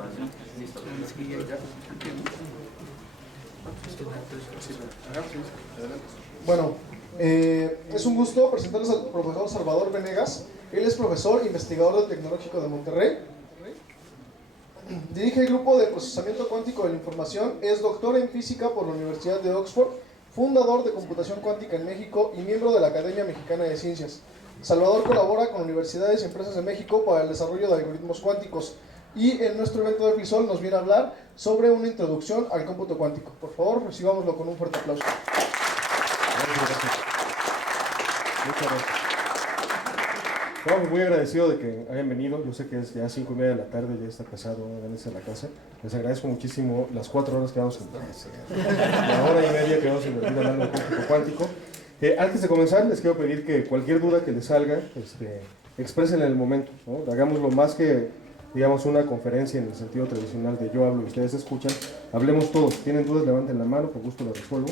grabación. Listo. Bueno, es un gusto presentarles al profesor Salvador Venegas. Él es profesor investigador del Tecnológico de Monterrey. Dirige el grupo de procesamiento cuántico de la información. Es doctor en física por la Universidad de Oxford, fundador de computación cuántica en México y miembro de la Academia Mexicana de Ciencias. Salvador colabora con universidades y empresas de México para el desarrollo de algoritmos cuánticos. Y en nuestro evento de FISOL nos viene a hablar sobre una introducción al cómputo cuántico. Por favor, recibámoslo con un fuerte aplauso. Muchas gracias. Bueno, muy agradecido de que hayan venido. Yo sé que es ya 5:30 de la tarde, ya está pesado, vénganse a la casa. Les agradezco muchísimo las 4 horas que vamos a la hora y media que vamos a invertir hablando de cómputo cuántico. Antes de comenzar, les quiero pedir que cualquier duda que les salga, expresen en el momento, ¿no? Hagámoslo más que, digamos, una conferencia en el sentido tradicional de yo hablo y ustedes escuchan. Hablemos todos. Si tienen dudas, levanten la mano, con gusto las resuelvo.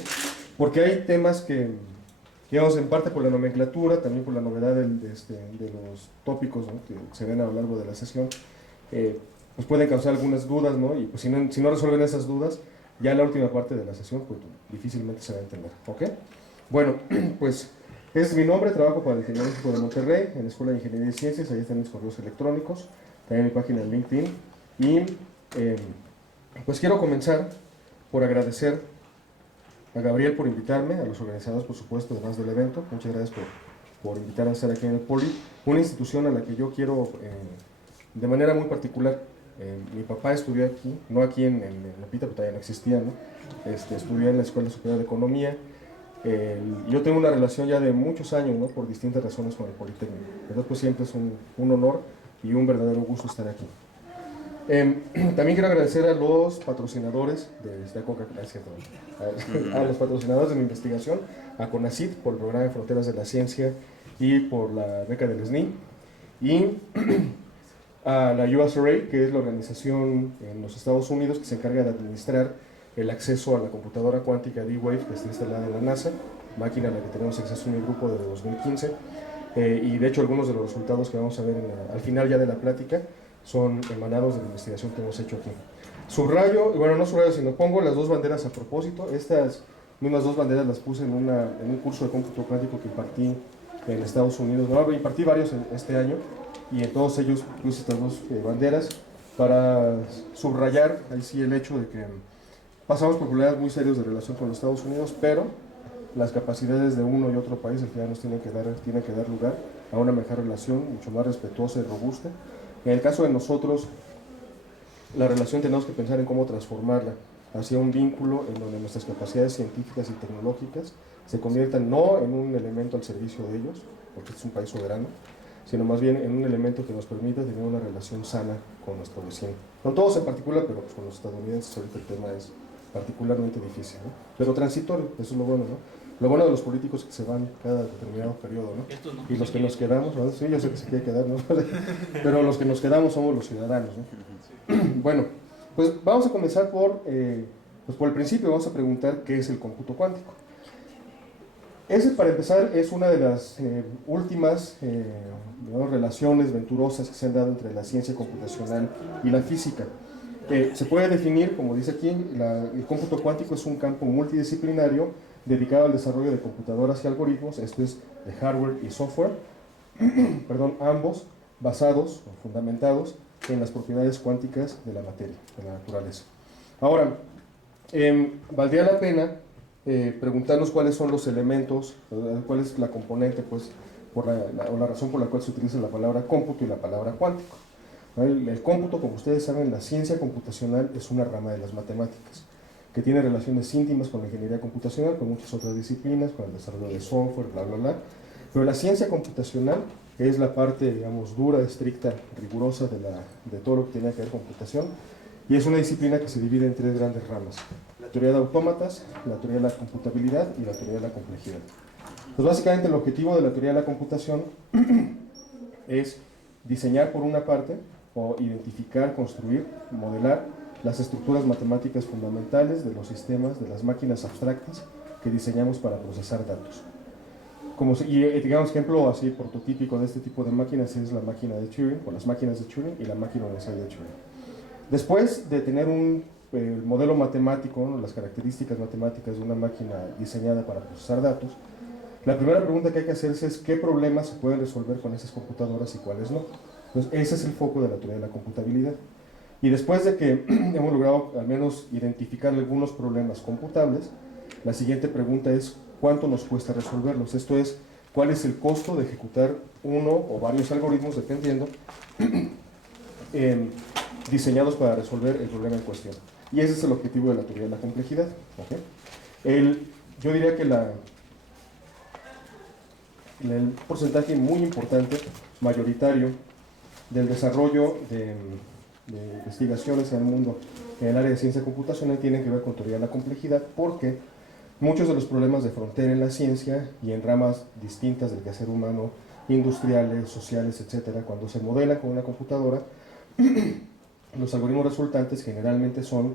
Porque hay temas que, digamos, en parte por la nomenclatura, también por la novedad de los tópicos, ¿no?, que se ven a lo largo de la sesión, pues pueden causar algunas dudas, ¿no? Y pues si no resuelven esas dudas, ya en la última parte de la sesión, pues difícilmente se va a entender, ¿ok? Bueno, pues ese es mi nombre, trabajo para el Tecnológico de Monterrey, en la Escuela de Ingeniería y Ciencias, ahí están mis correos electrónicos, también mi página en LinkedIn, y pues quiero comenzar por agradecer a Gabriel por invitarme, a los organizadores, por supuesto, además del evento. Muchas gracias por invitarme a estar aquí en el Poli, una institución a la que yo quiero de manera muy particular. Mi papá estudió aquí, no aquí en Lopita, pero todavía no existía, ¿no? Estudió en la Escuela Superior de Economía. Yo tengo una relación ya de muchos años, ¿no?, por distintas razones con el Politécnico. Entonces, pues siempre es un honor y un verdadero gusto estar aquí. También quiero agradecer a los patrocinadores a los patrocinadores de mi investigación, a CONACYT por el programa de Fronteras de la Ciencia y por la beca del SNI, y a la USARA, que es la organización en los Estados Unidos que se encarga de administrar el acceso a la computadora cuántica D-Wave, que está instalada en la NASA, máquina a la que tenemos acceso en mi grupo desde 2015, y de hecho algunos de los resultados que vamos a ver al final ya de la plática son emanados de la investigación que hemos hecho aquí. Subrayo, bueno, no subrayo, sino pongo las dos banderas a propósito. Estas mismas dos banderas las puse en un curso de cómputo cuántico que impartí en Estados Unidos. No, impartí varios este año, y en todos ellos puse estas dos banderas para subrayar ahí sí el hecho de que pasamos por problemas muy serios de relación con los Estados Unidos, pero las capacidades de uno y otro país al final nos tienen que dar lugar a una mejor relación, mucho más respetuosa y robusta. En el caso de nosotros, la relación tenemos que pensar en cómo transformarla hacia un vínculo en donde nuestras capacidades científicas y tecnológicas se conviertan no en un elemento al servicio de ellos, porque este es un país soberano, sino más bien en un elemento que nos permita tener una relación sana con nuestro vecino. Con todos en particular, pero pues con los estadounidenses ahorita el tema es particularmente difícil, ¿no? Pero transitorio, eso es lo bueno, ¿no? Lo bueno de los políticos es que se van cada determinado periodo, ¿no? Y los que nos quedamos, ¿no? Sí, yo sé que se quiere quedar, ¿no? Pero los que nos quedamos somos los ciudadanos, ¿no? Bueno, pues vamos a comenzar por el principio. Vamos a preguntar qué es el cómputo cuántico. Ese, para empezar, es una de las últimas relaciones venturosas que se han dado entre la ciencia computacional y la física. Se puede definir, como dice aquí, el cómputo cuántico es un campo multidisciplinario dedicado al desarrollo de computadoras y algoritmos, esto es de hardware y software, perdón, ambos basados o fundamentados en las propiedades cuánticas de la materia, de la naturaleza. Ahora, valdría la pena preguntarnos cuáles son los elementos, cuál es la componente, pues, o la razón por la cual se utiliza la palabra cómputo y la palabra cuántico. El cómputo, como ustedes saben, la ciencia computacional es una rama de las matemáticas que tiene relaciones íntimas con la ingeniería computacional, con muchas otras disciplinas, con el desarrollo de software, bla, bla, bla. Pero la ciencia computacional es la parte, digamos, dura, estricta, rigurosa de todo lo que tiene que ver con computación, y es una disciplina que se divide en tres grandes ramas: la teoría de autómatas, la teoría de la computabilidad y la teoría de la complejidad. Pues básicamente el objetivo de la teoría de la computación es diseñar por una parte, o identificar, construir, modelar las estructuras matemáticas fundamentales de los sistemas, de las máquinas abstractas que diseñamos para procesar datos. Digamos, ejemplo así prototípico de este tipo de máquinas es la máquina de Turing, o las máquinas de Turing y la máquina universal de Turing. Después de tener un modelo matemático, ¿no?, las características matemáticas de una máquina diseñada para procesar datos, la primera pregunta que hay que hacerse es qué problemas se pueden resolver con esas computadoras y cuáles no. Entonces, ese es el foco de la teoría de la computabilidad. Y después de que hemos logrado al menos identificar algunos problemas computables, la siguiente pregunta es ¿cuánto nos cuesta resolverlos? Esto es, ¿cuál es el costo de ejecutar uno o varios algoritmos, dependiendo, diseñados para resolver el problema en cuestión? Y ese es el objetivo de la teoría de la complejidad. ¿Okay? Yo diría que el porcentaje muy importante, mayoritario, del desarrollo de investigaciones en el mundo en el área de ciencia computacional tienen que ver con teoría de la complejidad, porque muchos de los problemas de frontera en la ciencia y en ramas distintas del quehacer humano, industriales, sociales, etcétera, cuando se modelan con una computadora, los algoritmos resultantes generalmente son,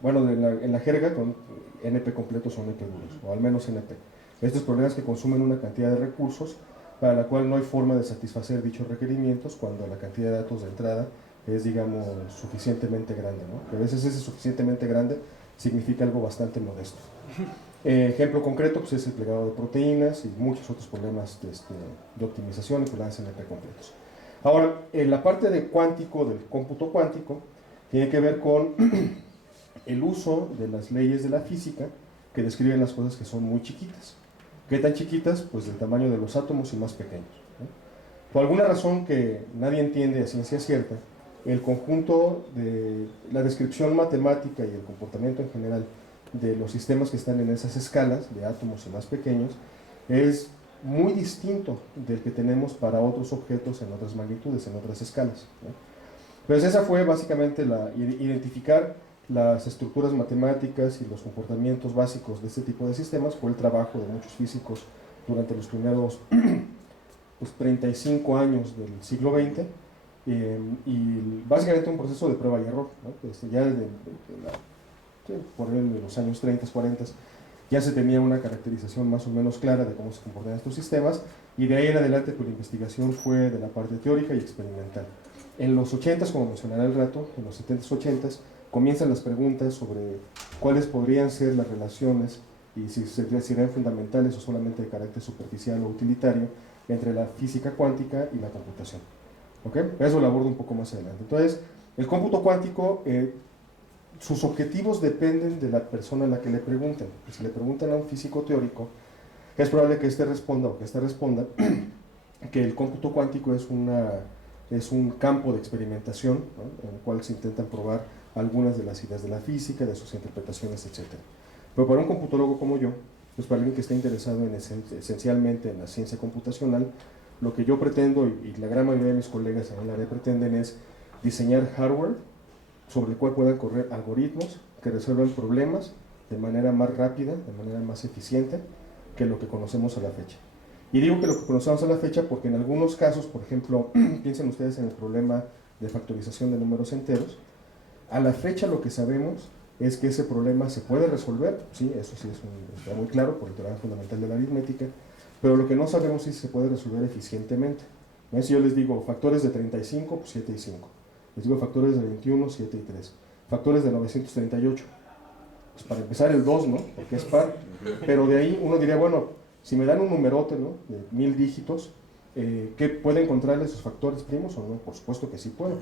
bueno, en la jerga, con NP completos o NP duros, o al menos NP. Estos problemas que consumen una cantidad de recursos para la cual no hay forma de satisfacer dichos requerimientos cuando la cantidad de datos de entrada es, digamos, suficientemente grande, ¿no? Que a veces ese suficientemente grande significa algo bastante modesto. Ejemplo concreto pues es el plegado de proteínas y muchos otros problemas de optimización y problemas NP completos. Ahora, en la parte de cuántico, del cómputo cuántico, tiene que ver con el uso de las leyes de la física que describen las cosas que son muy chiquitas. ¿Qué tan chiquitas? Pues del tamaño de los átomos y más pequeños, ¿no? Por alguna razón que nadie entiende a ciencia cierta, el conjunto de la descripción matemática y el comportamiento en general de los sistemas que están en esas escalas de átomos y más pequeños es muy distinto del que tenemos para otros objetos en otras magnitudes, en otras escalas, ¿no? Entonces esa fue básicamente identificar las estructuras matemáticas y los comportamientos básicos de este tipo de sistemas. Fue el trabajo de muchos físicos durante los primeros 35 años del siglo XX, y básicamente un proceso de prueba y error, ¿no? Ya por los años 30, 40 ya se tenía una caracterización más o menos clara de cómo se comportan estos sistemas, y de ahí en adelante pues, la investigación fue de la parte teórica y experimental. En los 80s, como mencionaré al rato, en los 70s, 80s, comienzan las preguntas sobre cuáles podrían ser las relaciones y si serían fundamentales o solamente de carácter superficial o utilitario entre la física cuántica y la computación. ¿Okay? Eso lo abordo un poco más adelante. Entonces, el cómputo cuántico, sus objetivos dependen de la persona a la que le pregunten. Pues si le preguntan a un físico teórico, es probable que éste responda o que éste responda que el cómputo cuántico es un campo de experimentación, ¿no?, en el cual se intentan probar algunas de las ideas de la física, de sus interpretaciones, etc. Pero para un computólogo como yo, pues para alguien que esté interesado esencialmente en la ciencia computacional, lo que yo pretendo, y la gran mayoría de mis colegas en el área pretenden, es diseñar hardware sobre el cual puedan correr algoritmos que resuelvan problemas de manera más rápida, de manera más eficiente que lo que conocemos a la fecha. Y digo que lo que conocemos a la fecha porque en algunos casos, por ejemplo, piensen ustedes en el problema de factorización de números enteros, a la fecha lo que sabemos es que ese problema se puede resolver, sí, eso sí está muy claro por el teorema fundamental de la aritmética, pero lo que no sabemos es si se puede resolver eficientemente. ¿No? Si yo les digo factores de 35, pues 7 y 5. Les digo factores de 21, 7 y 3. Factores de 938. Pues para empezar el 2, ¿no? Porque es par. Pero de ahí uno diría, bueno, si me dan un numerote, ¿no?, de 1000 dígitos, ¿qué puede encontrarle sus factores primos o no? Por supuesto que sí puedo.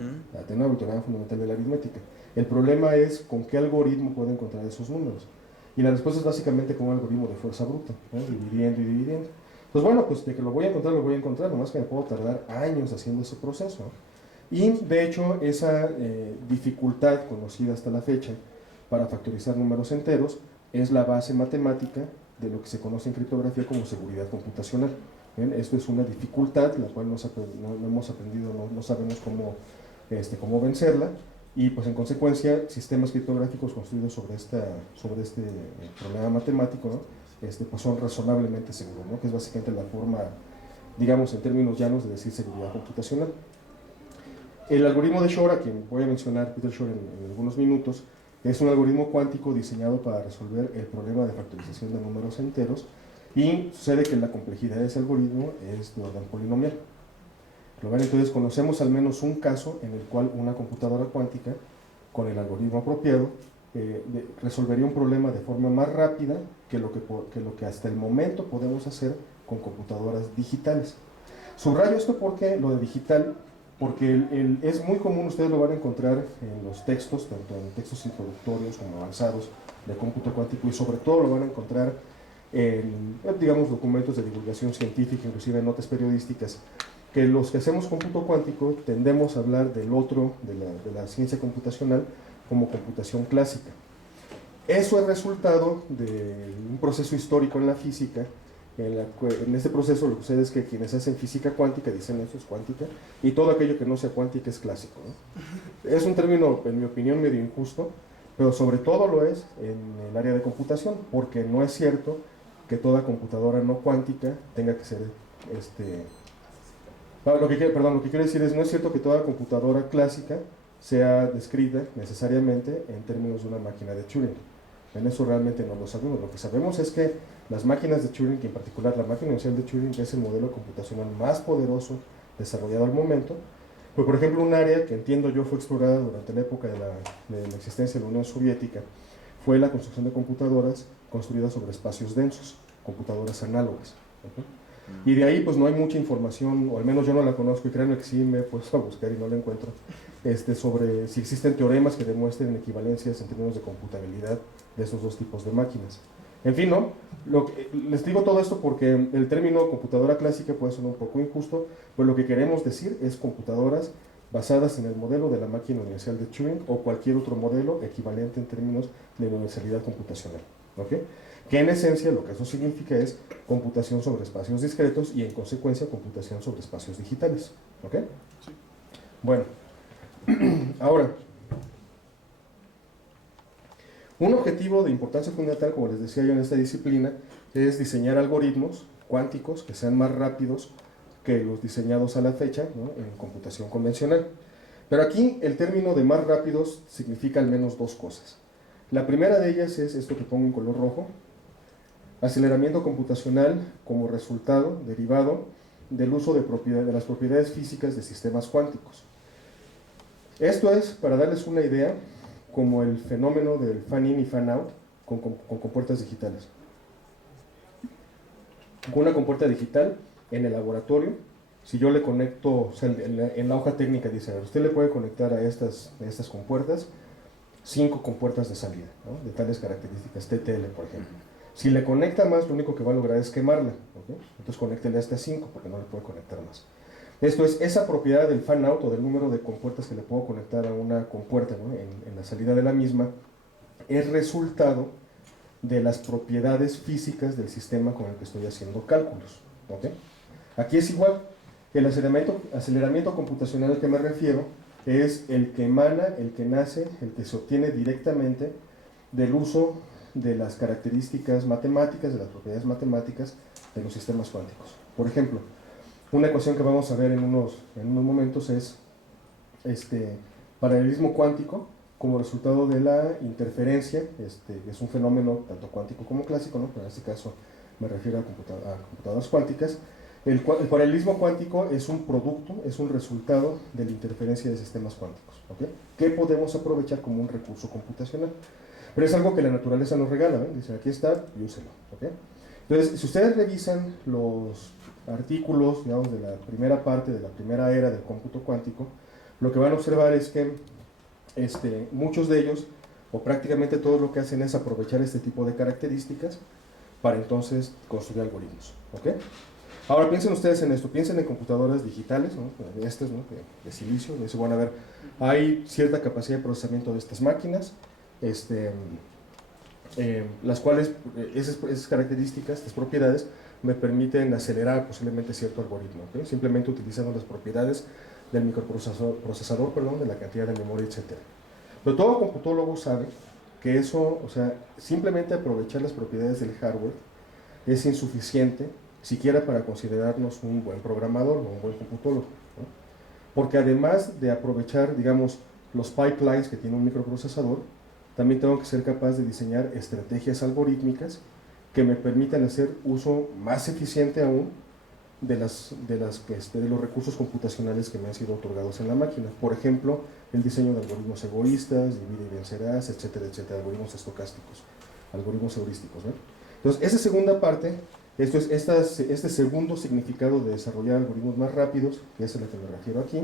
Tengo el teorema fundamental de la aritmética. El problema es con qué algoritmo puedo encontrar esos números. Y la respuesta es básicamente con un algoritmo de fuerza bruta, ¿no?, dividiendo y dividiendo. Pues bueno, pues de que lo voy a encontrar, nomás que me puedo tardar años haciendo ese proceso. Y de hecho, esa dificultad conocida hasta la fecha para factorizar números enteros es la base matemática de lo que se conoce en criptografía como seguridad computacional. ¿Bien? Esto es una dificultad, la cual no hemos aprendido, no sabemos cómo vencerla, y pues en consecuencia sistemas criptográficos construidos sobre este problema matemático, ¿no?, pues son razonablemente seguros, ¿no?, que es básicamente la forma, digamos en términos llanos, de decir seguridad computacional. El algoritmo de Shor, a quien voy a mencionar, Peter Shor, en algunos minutos, es un algoritmo cuántico diseñado para resolver el problema de factorización de números enteros, y sucede que la complejidad de ese algoritmo es de orden polinomial. ¿Lo ven? Entonces conocemos al menos un caso en el cual una computadora cuántica, con el algoritmo apropiado, resolvería un problema de forma más rápida que lo que hasta el momento podemos hacer con computadoras digitales. Subrayo esto porque lo de digital, porque es muy común, ustedes lo van a encontrar en los textos, tanto en textos introductorios como avanzados de cómputo cuántico, y sobre todo lo van a encontrar en, digamos, documentos de divulgación científica, inclusive en notas periodísticas, que los que hacemos cómputo cuántico tendemos a hablar del otro, de la ciencia computacional, como computación clásica. Eso es resultado de un proceso histórico en la física. En este proceso lo que sucede es que quienes hacen física cuántica dicen eso es cuántica, y todo aquello que no sea cuántica es clásico, ¿no? Es un término, en mi opinión, medio injusto, pero sobre todo lo es en el área de computación, porque no es cierto que toda computadora no cuántica tenga que ser lo que quiero decir es, no es cierto que toda computadora clásica sea descrita necesariamente en términos de una máquina de Turing. En eso realmente no lo sabemos. Lo que sabemos es que las máquinas de Turing, y en particular la máquina universal de Turing, es el modelo computacional más poderoso desarrollado al momento. Pues, por ejemplo, un área que entiendo yo fue explorada durante la época de la existencia de la Unión Soviética fue la construcción de computadoras construidas sobre espacios densos, computadoras análogas. Y de ahí pues no hay mucha información, o al menos yo no la conozco, y créanme que sí me he puesto a buscar y no la encuentro, sobre si existen teoremas que demuestren equivalencias en términos de computabilidad de esos dos tipos de máquinas. En fin, ¿no? Les digo todo esto porque el término computadora clásica puede sonar un poco injusto, pues lo que queremos decir es computadoras basadas en el modelo de la máquina universal de Turing o cualquier otro modelo equivalente en términos de universalidad computacional. ¿Ok? Que en esencia lo que eso significa es computación sobre espacios discretos y en consecuencia computación sobre espacios digitales. ¿Ok? Sí. Bueno, ahora, un objetivo de importancia fundamental, como les decía yo en esta disciplina, es diseñar algoritmos cuánticos que sean más rápidos que los diseñados a la fecha, ¿no?, en computación convencional. Pero aquí el término de más rápidos significa al menos dos cosas. La primera de ellas es esto que pongo en color rojo: aceleramiento computacional como resultado derivado del uso de las propiedades físicas de sistemas cuánticos. Esto es, para darles una idea, como el fenómeno del fan-in y fan-out con compuertas digitales. Con una compuerta digital en el laboratorio, si yo le conecto, o sea, en la hoja técnica dice, usted le puede conectar a estas compuertas 5 compuertas de salida, ¿no?, de tales características, TTL por ejemplo. Si le conecta más, lo único que va a lograr es quemarla, ¿okay? Entonces conéctele a estas 5 porque no le puede conectar más. Esto es, esa propiedad del fan-out o del número de compuertas que le puedo conectar a una compuerta, ¿no?, en la salida de la misma, es resultado de las propiedades físicas del sistema con el que estoy haciendo cálculos. ¿Okay? Aquí es igual. El aceleramiento computacional al que me refiero es el que emana, el que nace, el que se obtiene directamente del uso de las características matemáticas, de las propiedades matemáticas de los sistemas cuánticos. Por ejemplo, una ecuación que vamos a ver en unos momentos es paralelismo cuántico como resultado de la interferencia, que es un fenómeno tanto cuántico como clásico, ¿no?, pero en este caso me refiero a computadoras cuánticas. El paralelismo cuántico es un producto, es un resultado de la interferencia de sistemas cuánticos, ¿okay?, que podemos aprovechar como un recurso computacional. Pero es algo que la naturaleza nos regala, ¿ven? Dicen, aquí está, y úselo. ¿Okay? Entonces, si ustedes revisan los artículos, digamos, de la primera parte, de la primera era del cómputo cuántico, lo que van a observar es que muchos de ellos, o prácticamente todos, lo que hacen es aprovechar este tipo de características para entonces construir algoritmos. ¿Okay? Ahora piensen ustedes en esto, piensen en computadoras digitales, ¿no?, estas, ¿no?, de silicio. De eso van a ver, hay cierta capacidad de procesamiento de estas máquinas, las cuales esas características, estas propiedades, me permiten acelerar posiblemente cierto algoritmo, ¿okay?, simplemente utilizando las propiedades del microprocesador, de la cantidad de memoria, etc. Pero todo computólogo sabe que eso, o sea, simplemente aprovechar las propiedades del hardware es insuficiente siquiera para considerarnos un buen programador o un buen computólogo, ¿no? Porque además de aprovechar, digamos, los pipelines que tiene un microprocesador, también tengo que ser capaz de diseñar estrategias algorítmicas que me permitan hacer uso más eficiente aún de los recursos computacionales que me han sido otorgados en la máquina. Por ejemplo, el diseño de algoritmos egoístas, divide y vencerás, etcétera, etcétera, algoritmos estocásticos, algoritmos heurísticos, ¿no? Entonces, esa segunda parte, este segundo significado de desarrollar algoritmos más rápidos, que es a la que me refiero aquí,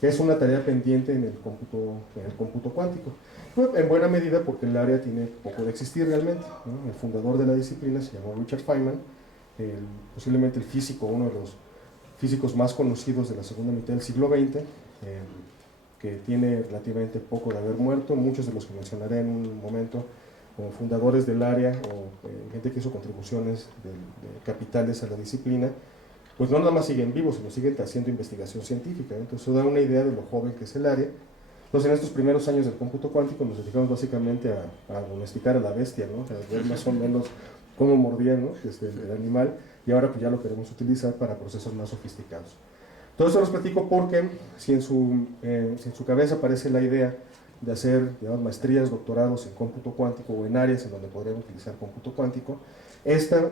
que es una tarea pendiente en el cómputo cuántico. Bueno, en buena medida porque el área tiene poco de existir realmente, ¿no? El fundador de la disciplina se llamó Richard Feynman, posiblemente el físico, uno de los físicos más conocidos de la segunda mitad del siglo XX, que tiene relativamente poco de haber muerto. Muchos de los que mencionaré en un momento como fundadores del área o gente que hizo contribuciones de capitales a la disciplina, pues no nada más siguen vivos, sino siguen haciendo investigación científica. Entonces eso da una idea de lo joven que es el área. Entonces en estos primeros años del cómputo cuántico nos dedicamos básicamente a domesticar a la bestia, ¿no? A ver más o menos cómo mordía, ¿no? El animal, y ahora pues ya lo queremos utilizar para procesos más sofisticados. Todo eso los platico porque si en su cabeza aparece la idea de hacer, digamos, maestrías, doctorados en cómputo cuántico o en áreas en donde podrían utilizar cómputo cuántico, esta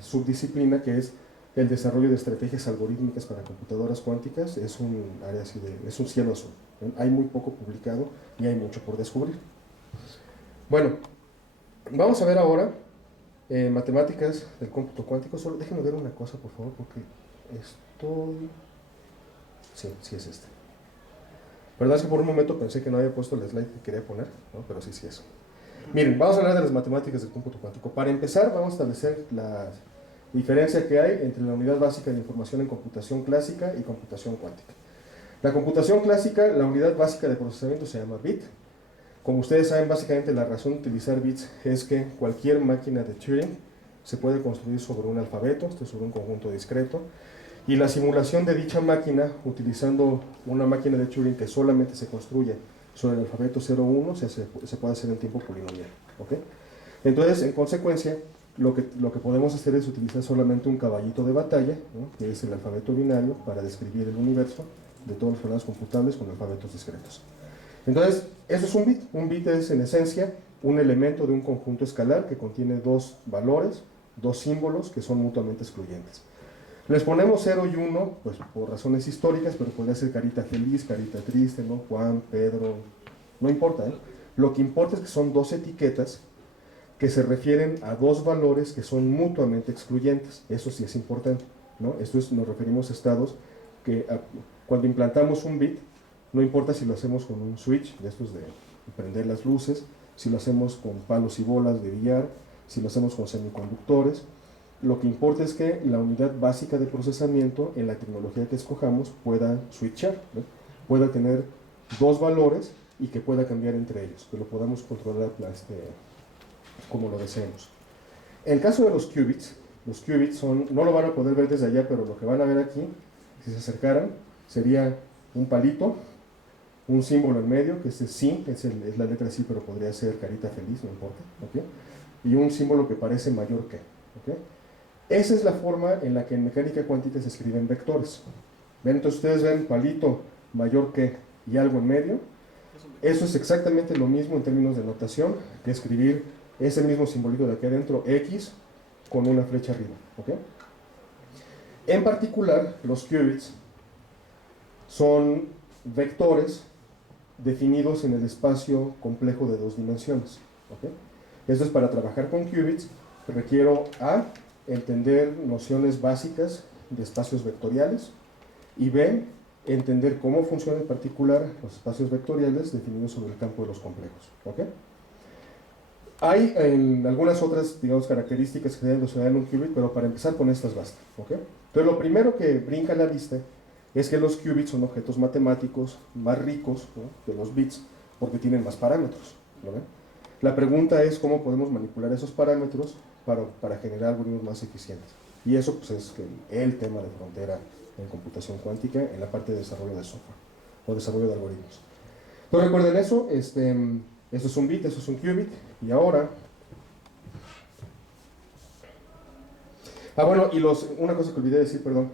subdisciplina, que es el desarrollo de estrategias algorítmicas para computadoras cuánticas, es un área así es un cielo azul, ¿no? Hay muy poco publicado y hay mucho por descubrir. Bueno, vamos a ver ahora matemáticas del cómputo cuántico. Solo déjenme ver una cosa, por favor, porque estoy... Sí es este. Verdad es que por un momento pensé que no había puesto el slide que quería poner, ¿no? Pero sí es. Miren, vamos a hablar de las matemáticas del cómputo cuántico. Para empezar, vamos a establecer la diferencia que hay entre la unidad básica de información en computación clásica y computación cuántica. La computación clásica, la unidad básica de procesamiento se llama bit. Como ustedes saben, básicamente la razón de utilizar bits es que cualquier máquina de Turing se puede construir sobre un alfabeto, sobre un conjunto discreto, y la simulación de dicha máquina, utilizando una máquina de Turing que solamente se construye sobre el alfabeto 0,1, se puede hacer en tiempo polinomial, ¿okay? Entonces, en consecuencia, lo que podemos hacer es utilizar solamente un caballito de batalla, ¿no? Que es el alfabeto binario, para describir el universo de todos los programas computables con alfabetos discretos. Entonces, eso es un bit. Un bit es, en esencia, un elemento de un conjunto escalar que contiene dos valores, dos símbolos que son mutuamente excluyentes. Les ponemos 0 y 1, pues por razones históricas, pero podría ser carita feliz, carita triste, ¿no? Juan, Pedro, no importa, ¿eh? Lo que importa es que son dos etiquetas que se refieren a dos valores que son mutuamente excluyentes. Eso sí es importante, ¿no? Nos referimos a estados que cuando implantamos un bit, no importa si lo hacemos con un switch, de estos de prender las luces, si lo hacemos con palos y bolas de billar, si lo hacemos con semiconductores, lo que importa es que la unidad básica de procesamiento en la tecnología que escojamos pueda switchar, ¿no? Pueda tener dos valores y que pueda cambiar entre ellos, que lo podamos controlar como lo deseemos. En el caso de los qubits son, no lo van a poder ver desde allá, pero lo que van a ver aquí, si se acercaran, sería un palito, un símbolo en medio, que es el sí, es la letra sí, pero podría ser carita feliz, no importa, ¿okay? Y un símbolo que parece mayor que, ¿okay? Esa es la forma en la que en mecánica cuántica se escriben vectores. ¿Ven? Entonces ustedes ven palito, mayor que y algo en medio. Eso es exactamente lo mismo en términos de notación que escribir ese mismo simbolito de aquí adentro, X, con una flecha arriba, ¿okay? En particular, los qubits son vectores definidos en el espacio complejo de dos dimensiones, ¿okay? Esto es para trabajar con qubits, requiero A, entender nociones básicas de espacios vectoriales, y B, entender cómo funcionan en particular los espacios vectoriales definidos sobre el campo de los complejos, ¿okay? Hay algunas otras, digamos, características que deben de en un qubit, pero para empezar con estas basta, ¿okay? Entonces lo primero que brinca a la vista es que los qubits son objetos matemáticos más ricos, ¿no?, de los bits, porque tienen más parámetros, ¿no ven? La pregunta es cómo podemos manipular esos parámetros para generar algoritmos más eficientes. Y eso, pues, es el tema de frontera en computación cuántica en la parte de desarrollo de software o desarrollo de algoritmos. Entonces recuerden eso, esto es un bit, eso es un qubit, y ahora... bueno, y una cosa que olvidé decir, perdón.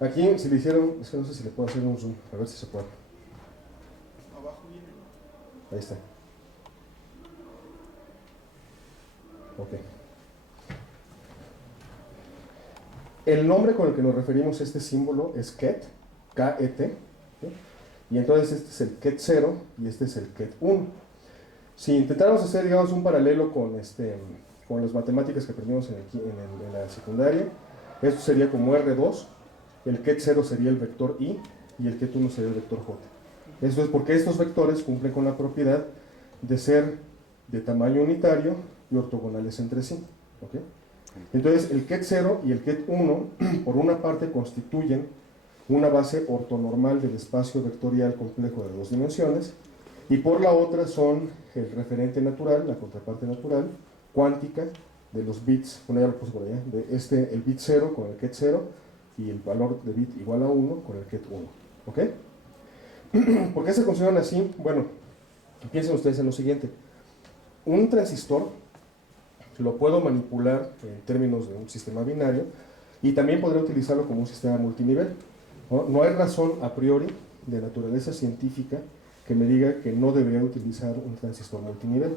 Aquí, si le hicieron, es que no sé si le puedo hacer un zoom, a ver si se puede. Abajo viene. Ahí está. Ok. El nombre con el que nos referimos a este símbolo es ket, K-E-T, ¿sí? Y entonces este es el ket 0 y este es el ket 1. Si intentáramos hacer, digamos, un paralelo con las matemáticas que aprendimos en la secundaria, esto sería como R2, el ket 0 sería el vector I y el ket 1 sería el vector J. Esto es porque estos vectores cumplen con la propiedad de ser de tamaño unitario y ortogonales entre sí. ¿Okay? Entonces el ket 0 y el ket 1 por una parte constituyen una base ortonormal del espacio vectorial complejo de dos dimensiones y por la otra son el referente natural, la contraparte natural, cuántica de los bits, bueno, ya lo puse por allá, de el bit 0 con el ket 0 y el valor de bit igual a 1 con el ket 1. ¿Ok? ¿Por qué se funcionan así? Bueno, piensen ustedes en lo siguiente. Un transistor lo puedo manipular en términos de un sistema binario y también podría utilizarlo como un sistema multinivel. No hay razón a priori de naturaleza científica que me diga que no debería utilizar un transistor multinivel.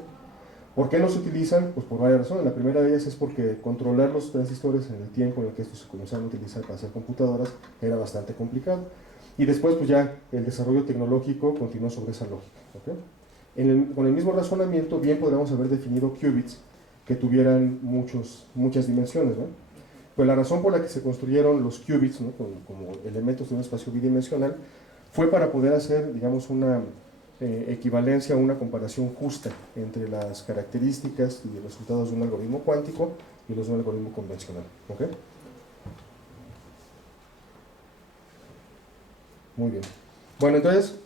¿Por qué no se utilizan? Pues por varias razones. La primera de ellas es porque controlar los transistores en el tiempo en el que estos se comenzaron a utilizar para hacer computadoras era bastante complicado. Y después pues ya el desarrollo tecnológico continuó sobre esa lógica. ¿Okay? Con el mismo razonamiento bien podríamos haber definido qubits que tuvieran muchas dimensiones, ¿no? Pues la razón por la que se construyeron los qubits, ¿no? como elementos de un espacio bidimensional fue para poder hacer, digamos, una equivalencia o una comparación justa entre las características y resultados de un algoritmo cuántico y los de un algoritmo convencional. ¿Okay? Muy bien. Bueno, entonces,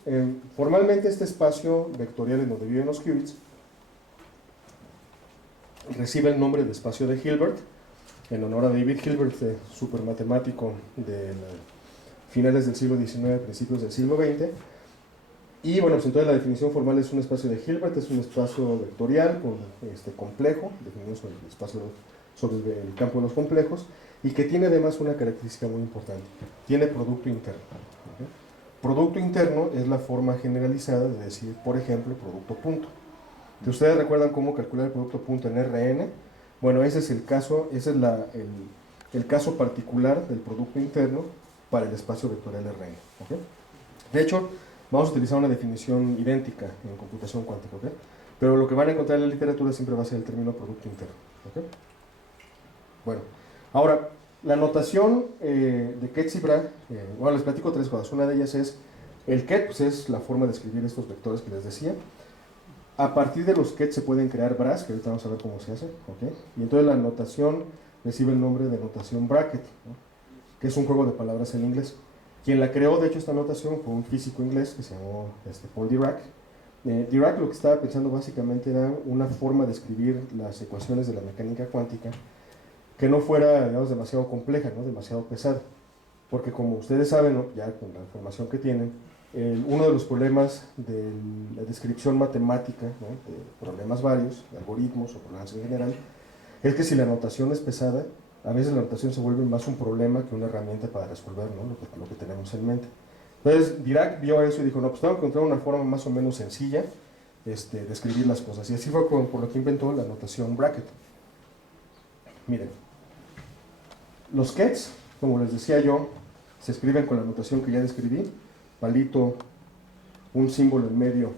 formalmente este espacio vectorial en donde viven los qubits recibe el nombre de espacio de Hilbert, en honor a David Hilbert, supermatemático de finales del siglo XIX, principios del siglo XX. Y bueno, pues entonces la definición formal es un espacio de Hilbert, es un espacio vectorial complejo, definido sobre el espacio, sobre el campo de los complejos, y que tiene además una característica muy importante, tiene producto interno. ¿Okay? Producto interno es la forma generalizada de decir, por ejemplo, producto punto. Si ustedes recuerdan cómo calcular el producto punto en Rn, bueno, ese es el caso, el caso particular del producto interno para el espacio vectorial Rn. ¿Okay? De hecho, vamos a utilizar una definición idéntica en computación cuántica, ¿okay? Pero lo que van a encontrar en la literatura siempre va a ser el término producto interno. ¿Okay? Bueno, ahora, la notación de Ketz y Bragg, bueno, les platico tres cosas. Una de ellas es, el ket pues es la forma de escribir estos vectores que les decía. A partir de los ket se pueden crear bras, que ahorita vamos a ver cómo se hace. ¿Okay? Y entonces la notación recibe el nombre de notación bracket, ¿no? Que es un juego de palabras en inglés. Quien la creó, de hecho, esta notación fue un físico inglés que se llamó Paul Dirac. Dirac lo que estaba pensando básicamente era una forma de escribir las ecuaciones de la mecánica cuántica que no fuera, digamos, demasiado compleja, ¿no? Demasiado pesada. Porque como ustedes saben, ¿no? Ya con la información que tienen, uno de los problemas de la descripción matemática, ¿no? De problemas varios, de algoritmos o problemas en general, es que si la notación es pesada, a veces la notación se vuelve más un problema que una herramienta para resolver, ¿no? lo que tenemos en mente. Entonces Dirac vio eso y dijo, no, pues tengo que encontrar una forma más o menos sencilla de escribir las cosas. Y así fue por lo que inventó la notación bracket. Miren, los kets, como les decía yo, se escriben con la notación que ya describí, palito, un símbolo en medio,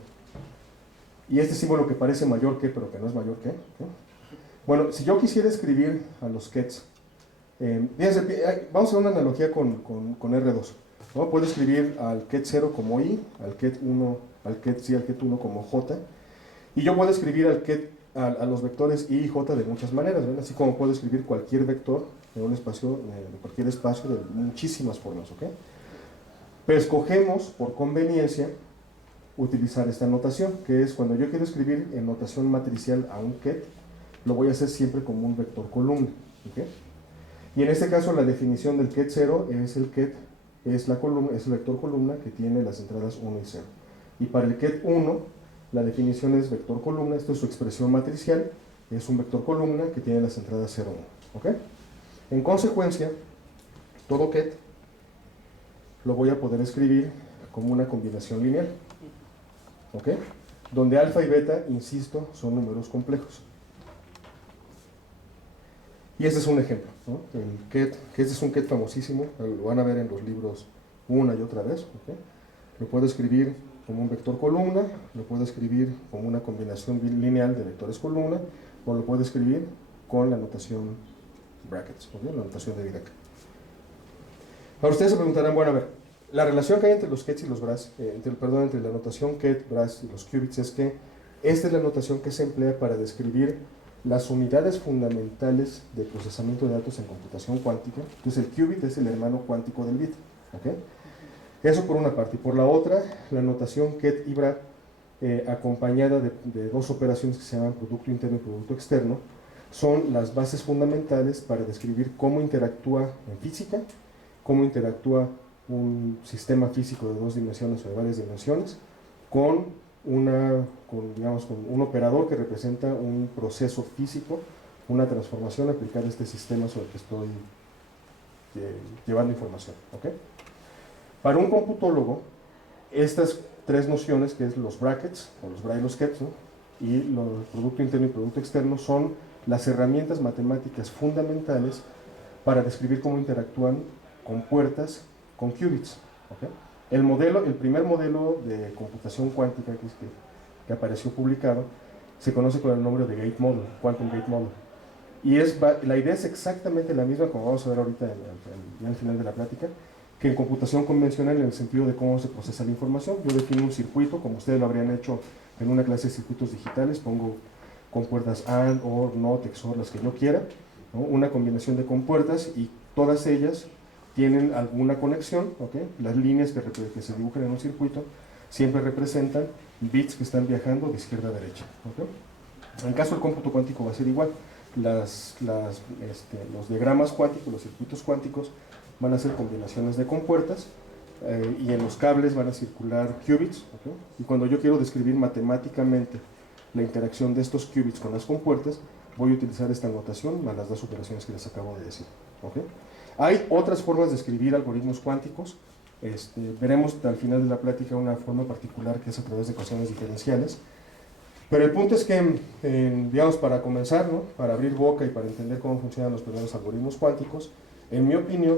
y este símbolo que parece mayor que, pero que no es mayor que. ¿Okay? Bueno, si yo quisiera escribir a los kets, fíjense, vamos a hacer una analogía con R2. ¿No? Puedo escribir al ket 0 como I, al ket 1, al ket 1 como J, y yo puedo escribir a los vectores I y J de muchas maneras, ¿ven? Así como puedo escribir cualquier vector en un espacio, de cualquier espacio de muchísimas formas, ¿ok? Pero escogemos, por conveniencia, utilizar esta notación, que es cuando yo quiero escribir en notación matricial a un ket, lo voy a hacer siempre como un vector columna, ¿ok? Y en este caso la definición del ket 0 es el ket, es el vector columna que tiene las entradas 1 y 0. Y para el ket 1, la definición es vector columna, esto es su expresión matricial, es un vector columna que tiene las entradas 0, 1. ¿Ok? En consecuencia, todo ket lo voy a poder escribir como una combinación lineal, ¿ok? Donde alfa y beta, insisto, son números complejos. Y este es un ejemplo, ¿no? El ket, que este es un ket famosísimo, lo van a ver en los libros una y otra vez. ¿Okay? Lo puedo escribir como un vector columna, lo puedo escribir como una combinación lineal de vectores columna, o lo puedo escribir con la notación brackets, ¿okay? La notación de Dirac. Ahora ustedes se preguntarán, bueno, a ver, la relación que hay entre los kets y los bras, entre la notación ket, bras y los qubits es que esta es la notación que se emplea para describir las unidades fundamentales de procesamiento de datos en computación cuántica. Entonces el qubit es el hermano cuántico del bit. ¿Okay? Eso por una parte. Y por la otra, la notación ket y bra, acompañada de dos operaciones que se llaman producto interno y producto externo, son las bases fundamentales para describir cómo interactúa en física, cómo interactúa un sistema físico de dos dimensiones o de varias dimensiones con un operador que representa un proceso físico, una transformación aplicada a este sistema sobre el que estoy llevando información. ¿Okay? Para un computólogo, estas tres nociones, que es los brackets, o los bra y los kets, ¿no? Y los producto interno y producto externo, son las herramientas matemáticas fundamentales para describir cómo interactúan con puertas, con qubits. ¿Okay? El primer modelo de computación cuántica que apareció publicado se conoce con el nombre de Gate Model, Quantum Gate Model. Y la idea es exactamente la misma, como vamos a ver ahorita al final de la plática, que en computación convencional, en el sentido de cómo se procesa la información. Yo defino un circuito, como ustedes lo habrían hecho en una clase de circuitos digitales, pongo compuertas AND, OR, NOT, XOR, las que yo quiera, ¿no? Una combinación de compuertas y todas ellas tienen alguna conexión. ¿Okay? Las líneas que se dibujan en un circuito siempre representan bits que están viajando de izquierda a derecha. ¿Okay? En el caso del cómputo cuántico va a ser igual. Los diagramas cuánticos, los circuitos cuánticos, van a ser combinaciones de compuertas y en los cables van a circular qubits. ¿Okay? Y cuando yo quiero describir matemáticamente la interacción de estos qubits con las compuertas, voy a utilizar esta notación más las dos operaciones que les acabo de decir. ¿Okay? Hay otras formas de escribir algoritmos cuánticos. Veremos al final de la plática una forma particular que es a través de ecuaciones diferenciales. Pero el punto es que, digamos, para comenzar, ¿no? Para abrir boca y para entender cómo funcionan los primeros algoritmos cuánticos, en mi opinión,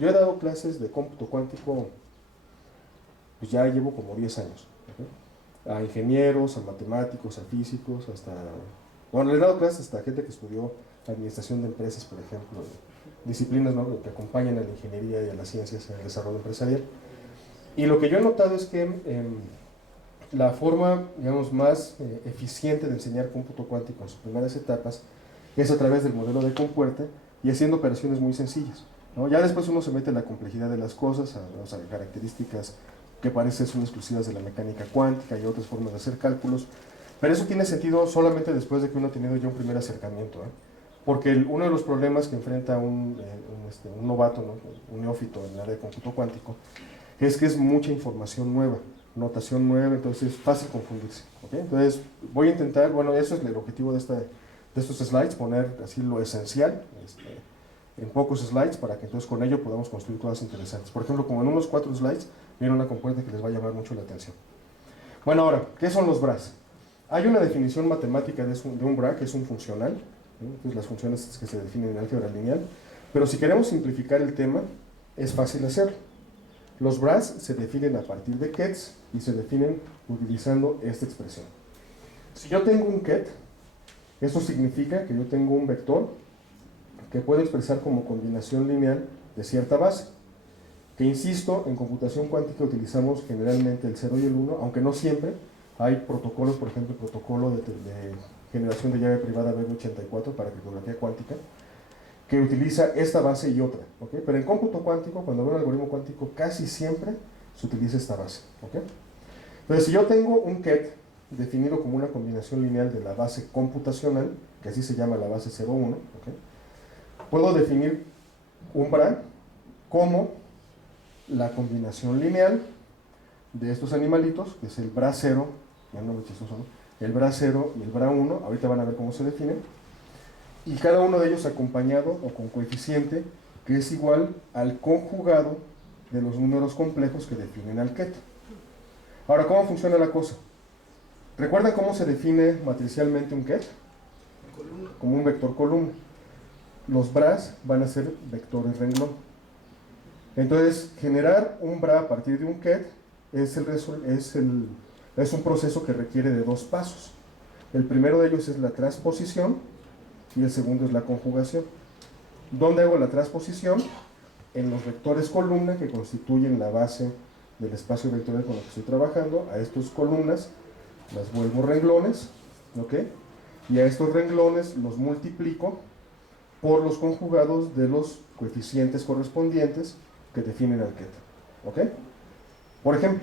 yo he dado clases de cómputo cuántico, pues ya llevo como 10 años. ¿Okay? A ingenieros, a matemáticos, a físicos, bueno, le he dado clases hasta a gente que estudió administración de empresas, por ejemplo, disciplinas, ¿no? Que acompañan a la ingeniería y a las ciencias en el desarrollo empresarial. Y lo que yo he notado es que la forma, digamos, más eficiente de enseñar cómputo cuántico en sus primeras etapas es a través del modelo de compuerta y haciendo operaciones muy sencillas, ¿no? Ya después uno se mete en la complejidad de las cosas, a características que parecen son exclusivas de la mecánica cuántica y otras formas de hacer cálculos, pero eso tiene sentido solamente después de que uno ha tenido ya un primer acercamiento, porque uno de los problemas que enfrenta un novato, ¿no? Un neófito en el área de cómputo cuántico, es que es mucha información nueva, notación nueva, entonces es fácil confundirse. ¿Okay? Entonces voy a intentar, bueno, eso es el objetivo de estos slides, poner así lo esencial en pocos slides para que entonces con ello podamos construir cosas interesantes. Por ejemplo, como en unos 4 slides viene una compuerta que les va a llamar mucho la atención. Bueno, ahora, ¿qué son los bras? Hay una definición matemática de un bra que es un funcional, ¿no? Entonces las funciones que se definen en álgebra lineal, pero si queremos simplificar el tema, es fácil hacerlo. Los bras se definen a partir de kets y se definen utilizando esta expresión. Si yo tengo un ket, eso significa que yo tengo un vector que puedo expresar como combinación lineal de cierta base, que insisto, en computación cuántica utilizamos generalmente el 0 y el 1, aunque no siempre. Hay protocolos, por ejemplo, el protocolo de generación de llave privada BB84 para criptografía cuántica, que utiliza esta base y otra. ¿Okay? Pero en cómputo cuántico, cuando veo un algoritmo cuántico, casi siempre se utiliza esta base. ¿Okay? Entonces, si yo tengo un ket definido como una combinación lineal de la base computacional, que así se llama la base 0,1, ¿okay? Puedo definir un bra como la combinación lineal de estos animalitos, que es el bra 0, ya no me chistoso, ¿no? El bra 0 y el bra 1, ahorita van a ver cómo se definen, y cada uno de ellos acompañado o con coeficiente que es igual al conjugado de los números complejos que definen al ket. Ahora, ¿cómo funciona la cosa? ¿Recuerdan cómo se define matricialmente un ket? Como un vector columna. los bras van a ser vectores renglón. Entonces, generar un bra a partir de un ket es un proceso que requiere de dos pasos. El primero de ellos es la transposición y el segundo es la conjugación. ¿Dónde hago la transposición? En los vectores columna que constituyen la base del espacio vectorial con el que estoy trabajando. A estas columnas las vuelvo renglones, ¿ok? Y a estos renglones los multiplico por los conjugados de los coeficientes correspondientes que definen al ket, ¿ok? Por ejemplo,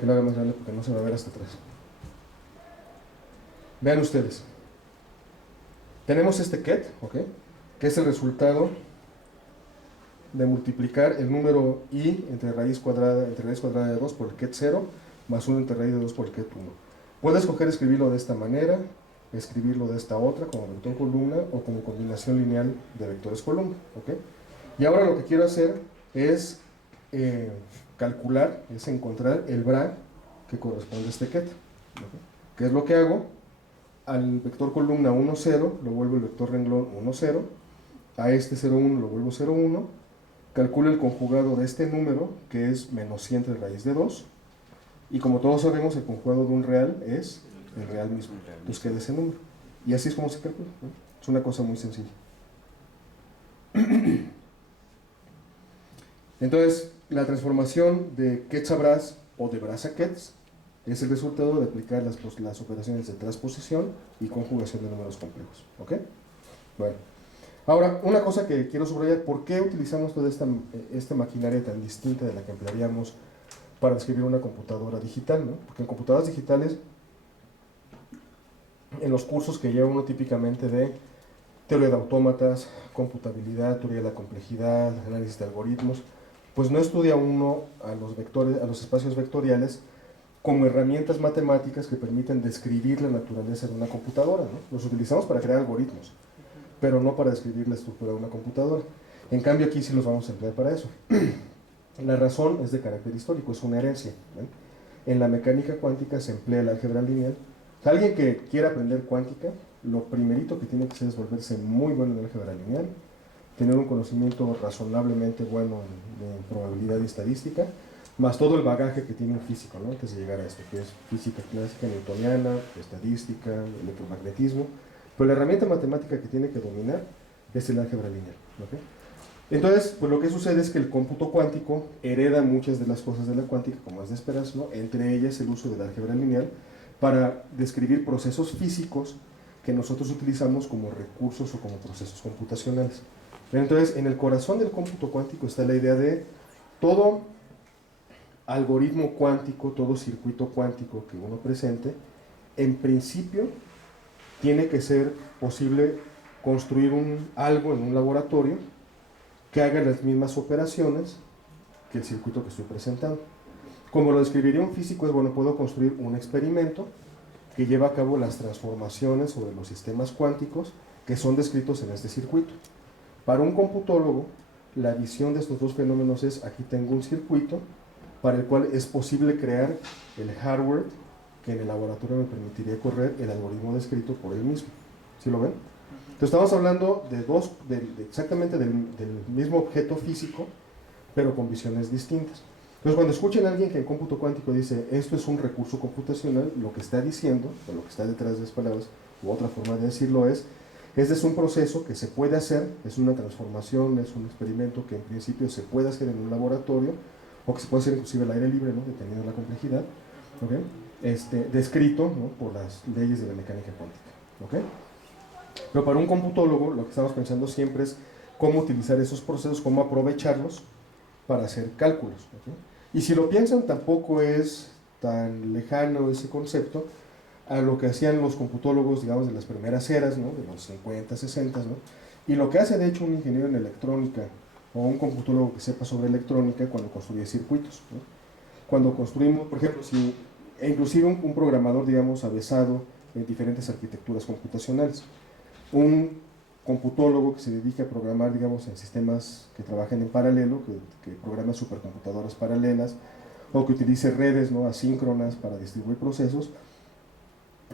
que lo haga más grande porque no se va a ver hasta atrás. Vean ustedes, tenemos este ket, ¿ok? Que es el resultado de multiplicar el número i entre raíz cuadrada de 2 por el ket 0 más 1 entre raíz de 2 por el ket 1. Puedo escoger escribirlo de esta manera, escribirlo de esta otra como vector columna o como combinación lineal de vectores columna, ¿ok? Y ahora lo que quiero hacer es calcular, es encontrar el bra que corresponde a este ket, ¿ok? ¿Qué es lo que hago? Al vector columna 1, 0 lo vuelvo el vector renglón 1, 0, a este 0, 1 lo vuelvo 0, 1, calculo el conjugado de este número que es menos 100 entre raíz de 2, y como todos sabemos el conjugado de un real es el real mismo, entonces queda ese número, y así es como se calcula, ¿no? Es una cosa muy sencilla. Entonces, la transformación de kets a bras o de bras a kets es el resultado de aplicar las operaciones de transposición y conjugación de números complejos, ¿ok? Bueno, ahora, una cosa que quiero subrayar, ¿por qué utilizamos toda esta maquinaria tan distinta de la que emplearíamos para escribir una computadora digital, ¿no? Porque en computadoras digitales, en los cursos que lleva uno típicamente de teoría de autómatas, computabilidad, teoría de la complejidad, análisis de algoritmos, pues no estudia uno a los vectores, a los espacios vectoriales como herramientas matemáticas que permiten describir la naturaleza de una computadora, ¿no? Los utilizamos para crear algoritmos, pero no para describir la estructura de una computadora. En cambio aquí sí los vamos a emplear para eso. La razón es de carácter histórico, es una herencia, ¿ven? En la mecánica cuántica se emplea el álgebra lineal. O sea, alguien que quiera aprender cuántica, lo primerito que tiene que hacer es volverse muy bueno en álgebra lineal, tener un conocimiento razonablemente bueno en probabilidad y estadística, más todo el bagaje que tiene un físico, ¿no? Antes de llegar a esto, que es física clásica, newtoniana, estadística, electromagnetismo, pero la herramienta matemática que tiene que dominar es el álgebra lineal, ¿ok? Entonces, pues lo que sucede es que el cómputo cuántico hereda muchas de las cosas de la cuántica, como es de esperarse, ¿no? Entre ellas el uso del álgebra lineal para describir procesos físicos que nosotros utilizamos como recursos o como procesos computacionales. Entonces, en el corazón del cómputo cuántico está la idea de todo algoritmo cuántico, todo circuito cuántico que uno presente, en principio tiene que ser posible construir algo en un laboratorio que haga las mismas operaciones que el circuito que estoy presentando. Como lo describiría un físico, es bueno, puedo construir un experimento que lleva a cabo las transformaciones sobre los sistemas cuánticos que son descritos en este circuito. Para un computólogo, la visión de estos dos fenómenos es, aquí tengo un circuito para el cual es posible crear el hardware que en el laboratorio me permitiría correr el algoritmo descrito por él mismo. ¿Sí lo ven? Entonces estamos hablando exactamente del mismo objeto físico, pero con visiones distintas. Entonces cuando escuchen a alguien que en cómputo cuántico dice esto es un recurso computacional, lo que está diciendo, o lo que está detrás de esas palabras, u otra forma de decirlo es, este es un proceso que se puede hacer, es una transformación, es un experimento que en principio se puede hacer en un laboratorio, o que se puede hacer inclusive al aire libre, ¿no? Dependiendo de la complejidad, ¿okay? Descrito, ¿no? Por las leyes de la mecánica cuántica, ¿okay? Pero para un computólogo lo que estamos pensando siempre es cómo utilizar esos procesos, cómo aprovecharlos para hacer cálculos, ¿okay? Y si lo piensan, tampoco es tan lejano ese concepto a lo que hacían los computólogos, digamos, de las primeras eras, ¿no? De los 50, 60, ¿no? Y lo que hace de hecho un ingeniero en electrónica o un computólogo que sepa sobre electrónica cuando construye circuitos, ¿no? Cuando construimos, por ejemplo, e inclusive un programador, digamos, avesado en diferentes arquitecturas computacionales. Un computólogo que se dedique a programar, digamos, en sistemas que trabajen en paralelo, que programe supercomputadoras paralelas, o que utilice redes, ¿no?, asíncronas para distribuir procesos,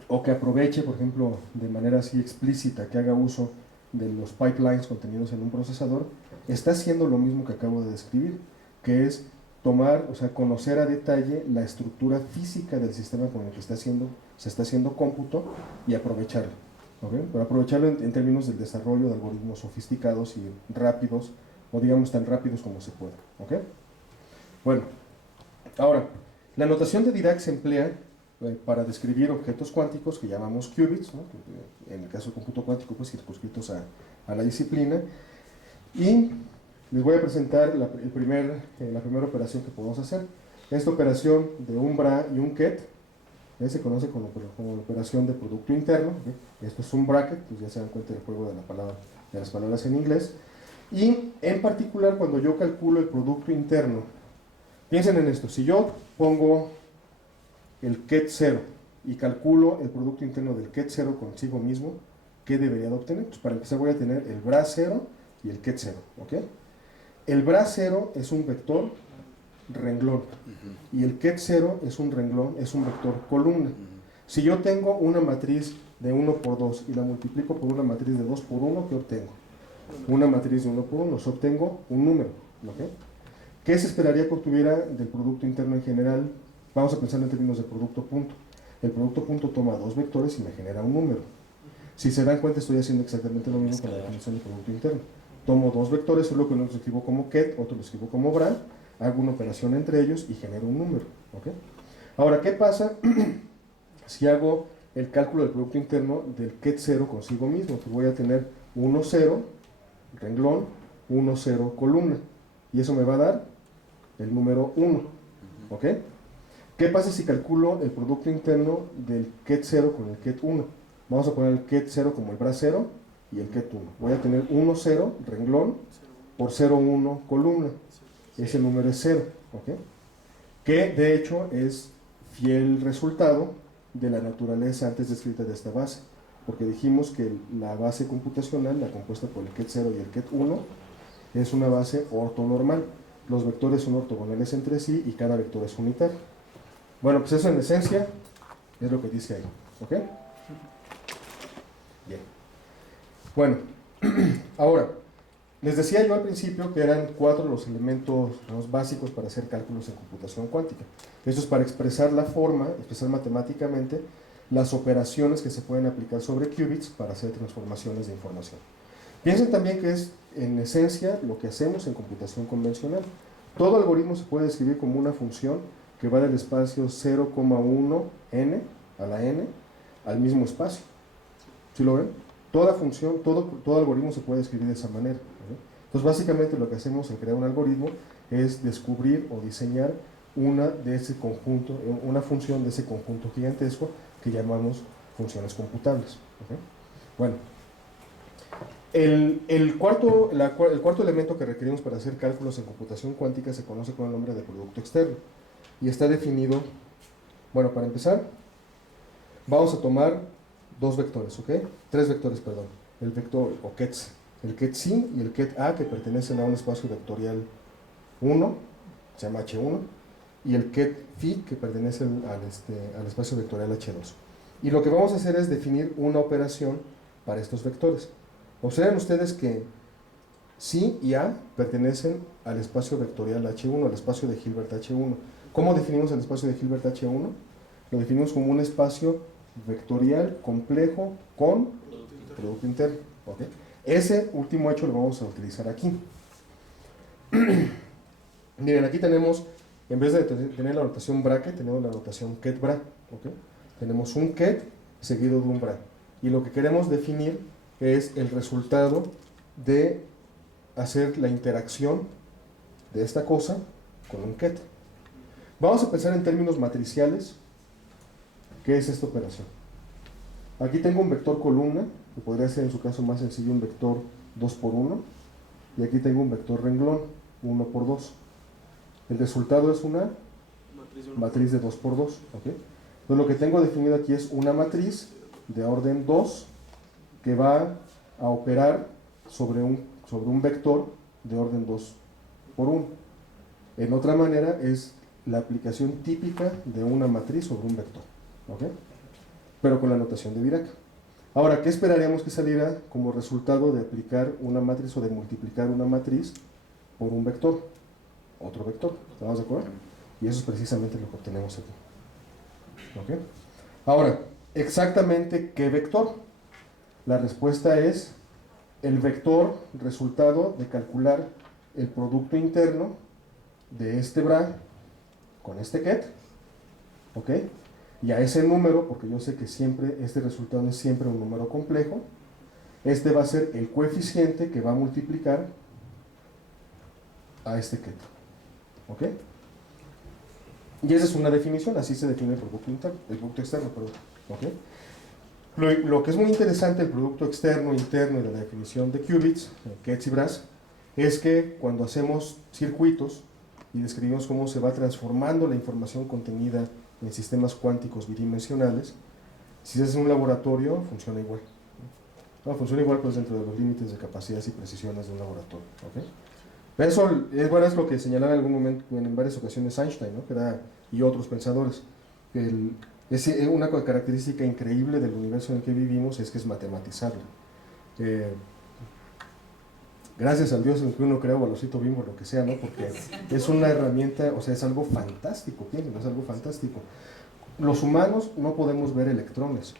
o que aproveche, por ejemplo, de manera así explícita, que haga uso de los pipelines contenidos en un procesador, está haciendo lo mismo que acabo de describir, que es tomar, o sea, conocer a detalle la estructura física del sistema con el que se está haciendo cómputo y aprovecharlo. ¿Okay? Pero aprovecharlo en términos del desarrollo de algoritmos sofisticados y rápidos, o digamos tan rápidos como se pueda. ¿Okay? Bueno, ahora, la notación de Dirac se emplea para describir objetos cuánticos que llamamos qubits, ¿no?, que en el caso del cómputo cuántico, pues circunscritos a la disciplina, y les voy a presentar la primera operación que podemos hacer. Esta operación de un bra y un ket se conoce como la operación de producto interno. ¿Okay? Esto es un bracket, pues ya se dan cuenta del juego de las palabras en inglés. Y en particular, cuando yo calculo el producto interno, piensen en esto: si yo pongo el ket 0 y calculo el producto interno del ket 0 consigo mismo, ¿qué debería de obtener? Pues para empezar voy a tener el bra 0 y el ket 0. ¿Okay? El bra 0 es un vector renglón y el ket 0 es un renglón, es un vector columna. Si yo tengo una matriz de 1 por 2 y la multiplico por una matriz de 2 por 1, ¿qué obtengo? Una matriz de 1 por 1, obtengo un número. ¿Okay? ¿Qué se esperaría que obtuviera del producto interno en general? Vamos a pensar en términos de producto punto. El producto punto toma dos vectores y me genera un número. Si se dan cuenta, estoy haciendo exactamente lo mismo con la definición de producto interno. Tomo dos vectores, solo que uno lo escribo como ket, otro lo escribo como bra, hago una operación entre ellos y genero un número. ¿Okay? Ahora, ¿qué pasa si hago el cálculo del producto interno del ket 0 consigo mismo? Pues voy a tener 1, 0, renglón, 1, 0, columna. Y eso me va a dar el número 1. ¿Ok? ¿Qué pasa si calculo el producto interno del ket 0 con el ket 1? Vamos a poner el ket 0 como el bra 0 y el ket 1. Voy a tener 1, 0, renglón, por 0, 1, columna. Ese número es 0. ¿Ok? Que de hecho es fiel resultado de la naturaleza antes descrita de esta base. Porque dijimos que la base computacional, la compuesta por el ket 0 y el ket 1, es una base ortonormal. Los vectores son ortogonales entre sí y cada vector es unitario. Bueno, pues eso en esencia es lo que dice ahí. ¿Ok? Bien. Bueno, ahora, les decía yo al principio que eran 4 los elementos básicos para hacer cálculos en computación cuántica. Esto es para expresar la forma, expresar matemáticamente las operaciones que se pueden aplicar sobre qubits para hacer transformaciones de información. Piensen también que es en esencia lo que hacemos en computación convencional. Todo algoritmo se puede describir como una función que va del espacio 0,1 n a la n al mismo espacio. ¿Sí lo ven? Toda función, todo algoritmo se puede describir de esa manera. ¿Sí? Entonces, básicamente lo que hacemos al crear un algoritmo es descubrir o diseñar una función de ese conjunto gigantesco que llamamos funciones computables. ¿Okay? Bueno, el cuarto elemento que requerimos para hacer cálculos en computación cuántica se conoce con el nombre de producto externo y está definido, bueno, para empezar, vamos a tomar dos vectores, ¿ok? Tres vectores, perdón. El vector, o kets, el ket sí y el ket a, que pertenecen a un espacio vectorial 1, se llama H1, y el ket phi, que pertenece al espacio vectorial H2. Y lo que vamos a hacer es definir una operación para estos vectores. Observen ustedes que psi y a pertenecen al espacio vectorial H1, al espacio de Hilbert H1. ¿Cómo definimos el espacio de Hilbert H1? Lo definimos como un espacio vectorial complejo con producto interno. ¿Okay? Ese último hecho lo vamos a utilizar aquí. Miren, aquí tenemos, en vez de tener la notación bracket, tenemos la notación ket bra. ¿Okay? Tenemos un ket seguido de un bra. Y lo que queremos definir es el resultado de hacer la interacción de esta cosa con un ket. Vamos a pensar en términos matriciales. ¿Qué es esta operación? Aquí tengo un vector columna, que podría ser en su caso más sencillo un vector 2 por 1, y aquí tengo un vector renglón 1 por 2. El resultado es una matriz de 2 por 2. ¿Okay? Entonces lo que tengo definido aquí es una matriz de orden 2 que va a operar sobre un vector de orden 2 por 1. En otra manera, es la aplicación típica de una matriz sobre un vector, ¿ok? Pero con la notación de Dirac. Ahora, ¿qué esperaríamos que saliera como resultado de aplicar una matriz o de multiplicar una matriz por un vector? Otro vector, ¿estamos de acuerdo? Y eso es precisamente lo que obtenemos aquí. ¿Ok? Ahora, ¿exactamente qué vector? La respuesta es el vector resultado de calcular el producto interno de este bra con este ket, ¿ok? Y a ese número, porque yo sé que siempre este resultado es siempre un número complejo, este va a ser el coeficiente que va a multiplicar a este ket, ¿ok? Y esa es una definición, así se define el producto interno, el producto externo, perdón, ¿ok? Lo que es muy interesante del producto externo, interno y de la definición de qubits, kets y bras, es que cuando hacemos circuitos y describimos cómo se va transformando la información contenida en sistemas cuánticos bidimensionales, si se hace en un laboratorio, funciona igual. No, funciona igual pues dentro de los límites de capacidades y precisiones de un laboratorio. ¿Okay? Eso es lo que señalaba en algún momento, en varias ocasiones Einstein, ¿no? Y otros pensadores. Una característica increíble del universo en el que vivimos es que es matematizarlo. Gracias al Dios en que uno crea Valorcito Bimbo, lo que sea, ¿no? Porque es una herramienta, o sea, es algo fantástico, piensen, es algo fantástico. Los humanos no podemos ver electrones,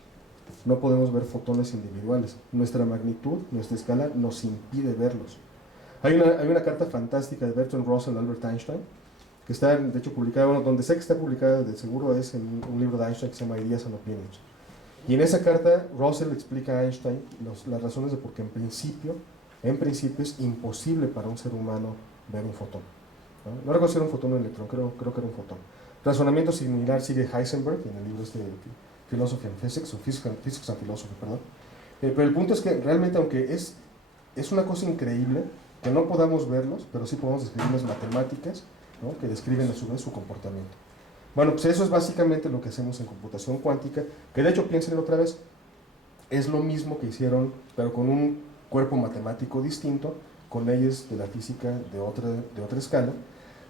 no podemos ver fotones individuales. Nuestra magnitud, nuestra escala nos impide verlos. Hay una carta fantástica de Bertrand Russell y Albert Einstein, que está, de hecho, publicada, bueno, donde sé que está publicada, de seguro es en un libro de Einstein que se llama Ideas and Opinions. Y en esa carta, Russell explica a Einstein las razones de por qué en principio es imposible para un ser humano ver un fotón. No recuerdo si era un fotón o un electrón, creo que era un fotón. Razonamiento similar sigue Heisenberg en el libro Philosophy and Physics, o Physics and Philosophy, perdón. Pero el punto es que realmente, aunque es una cosa increíble, que no podamos verlos, pero sí podemos describir las matemáticas, ¿no? Que describen a su vez su comportamiento. Bueno, pues eso es básicamente lo que hacemos en computación cuántica, que de hecho, piénsenlo otra vez, es lo mismo que hicieron, pero con un cuerpo matemático distinto, con leyes de la física de otra escala.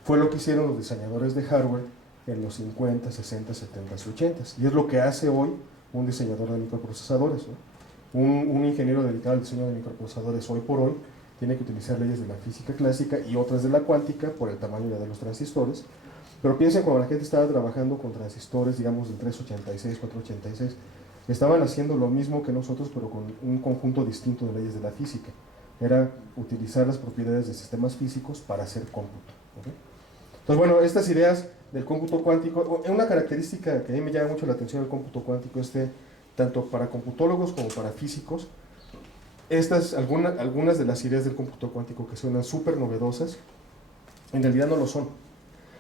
Fue lo que hicieron los diseñadores de hardware en los 50, 60, 70 y 80. Y es lo que hace hoy un diseñador de microprocesadores, ¿no? Un ingeniero dedicado al diseño de microprocesadores hoy por hoy tiene que utilizar leyes de la física clásica y otras de la cuántica por el tamaño de los transistores. Pero piensen, cuando la gente estaba trabajando con transistores, digamos, del 386, 486, estaban haciendo lo mismo que nosotros, pero con un conjunto distinto de leyes de la física. Era utilizar las propiedades de sistemas físicos para hacer cómputo. ¿Okay? Entonces, bueno, estas ideas del cómputo cuántico, una característica que a mí me llama mucho la atención del cómputo cuántico es que, tanto para computólogos como para físicos, algunas de las ideas del cómputo cuántico que suenan súper novedosas, en realidad no lo son.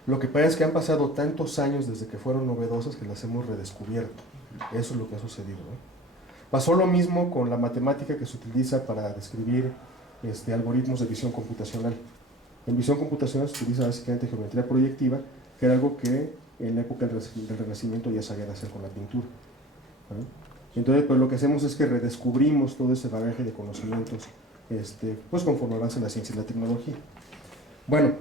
Lo que pasa es que han pasado tantos años desde que fueron novedosas que las hemos redescubierto. Eso es lo que ha sucedido, ¿no? Pasó lo mismo con la matemática que se utiliza para describir algoritmos de visión computacional. En visión computacional se utiliza básicamente geometría proyectiva, que era algo que en la época del Renacimiento ya sabían hacer con la pintura, ¿no? Entonces, pues lo que hacemos es que redescubrimos todo ese bagaje de conocimientos, pues conforme avanza la ciencia y la tecnología. Bueno,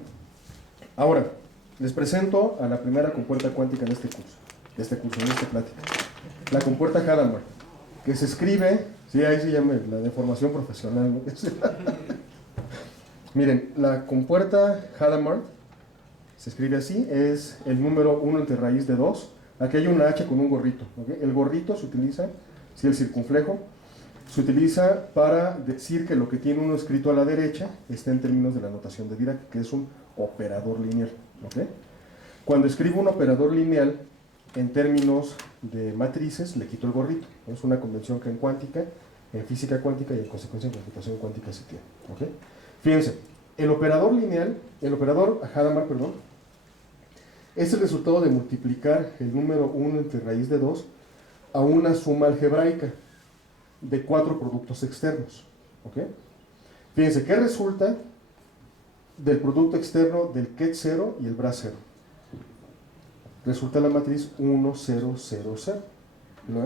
ahora les presento a la primera compuerta cuántica en este curso, en esta plática. La compuerta Hadamard, que se escribe, sí, ahí se llama la deformación profesional, ¿no? Miren, la compuerta Hadamard se escribe así, es el número 1 entre raíz de 2. Aquí hay una H con un gorrito, ¿okay? El gorrito se utiliza, si el circunflejo, se utiliza para decir que lo que tiene uno escrito a la derecha está en términos de la notación de Dirac, que es un operador lineal, ¿okay? Cuando escribo un operador lineal en términos de matrices, le quito el gorrito. Es una convención que en cuántica, en física cuántica y en consecuencia en computación cuántica se tiene, ¿okay? Fíjense, el operador lineal, el operador Hadamard, perdón, es el resultado de multiplicar el número 1 entre raíz de 2 a una suma algebraica de 4 productos externos, ¿okay? Fíjense, ¿qué resulta del producto externo del ket 0 y el bra 0? Resulta la matriz 1, 0, 0, 0, ¿no?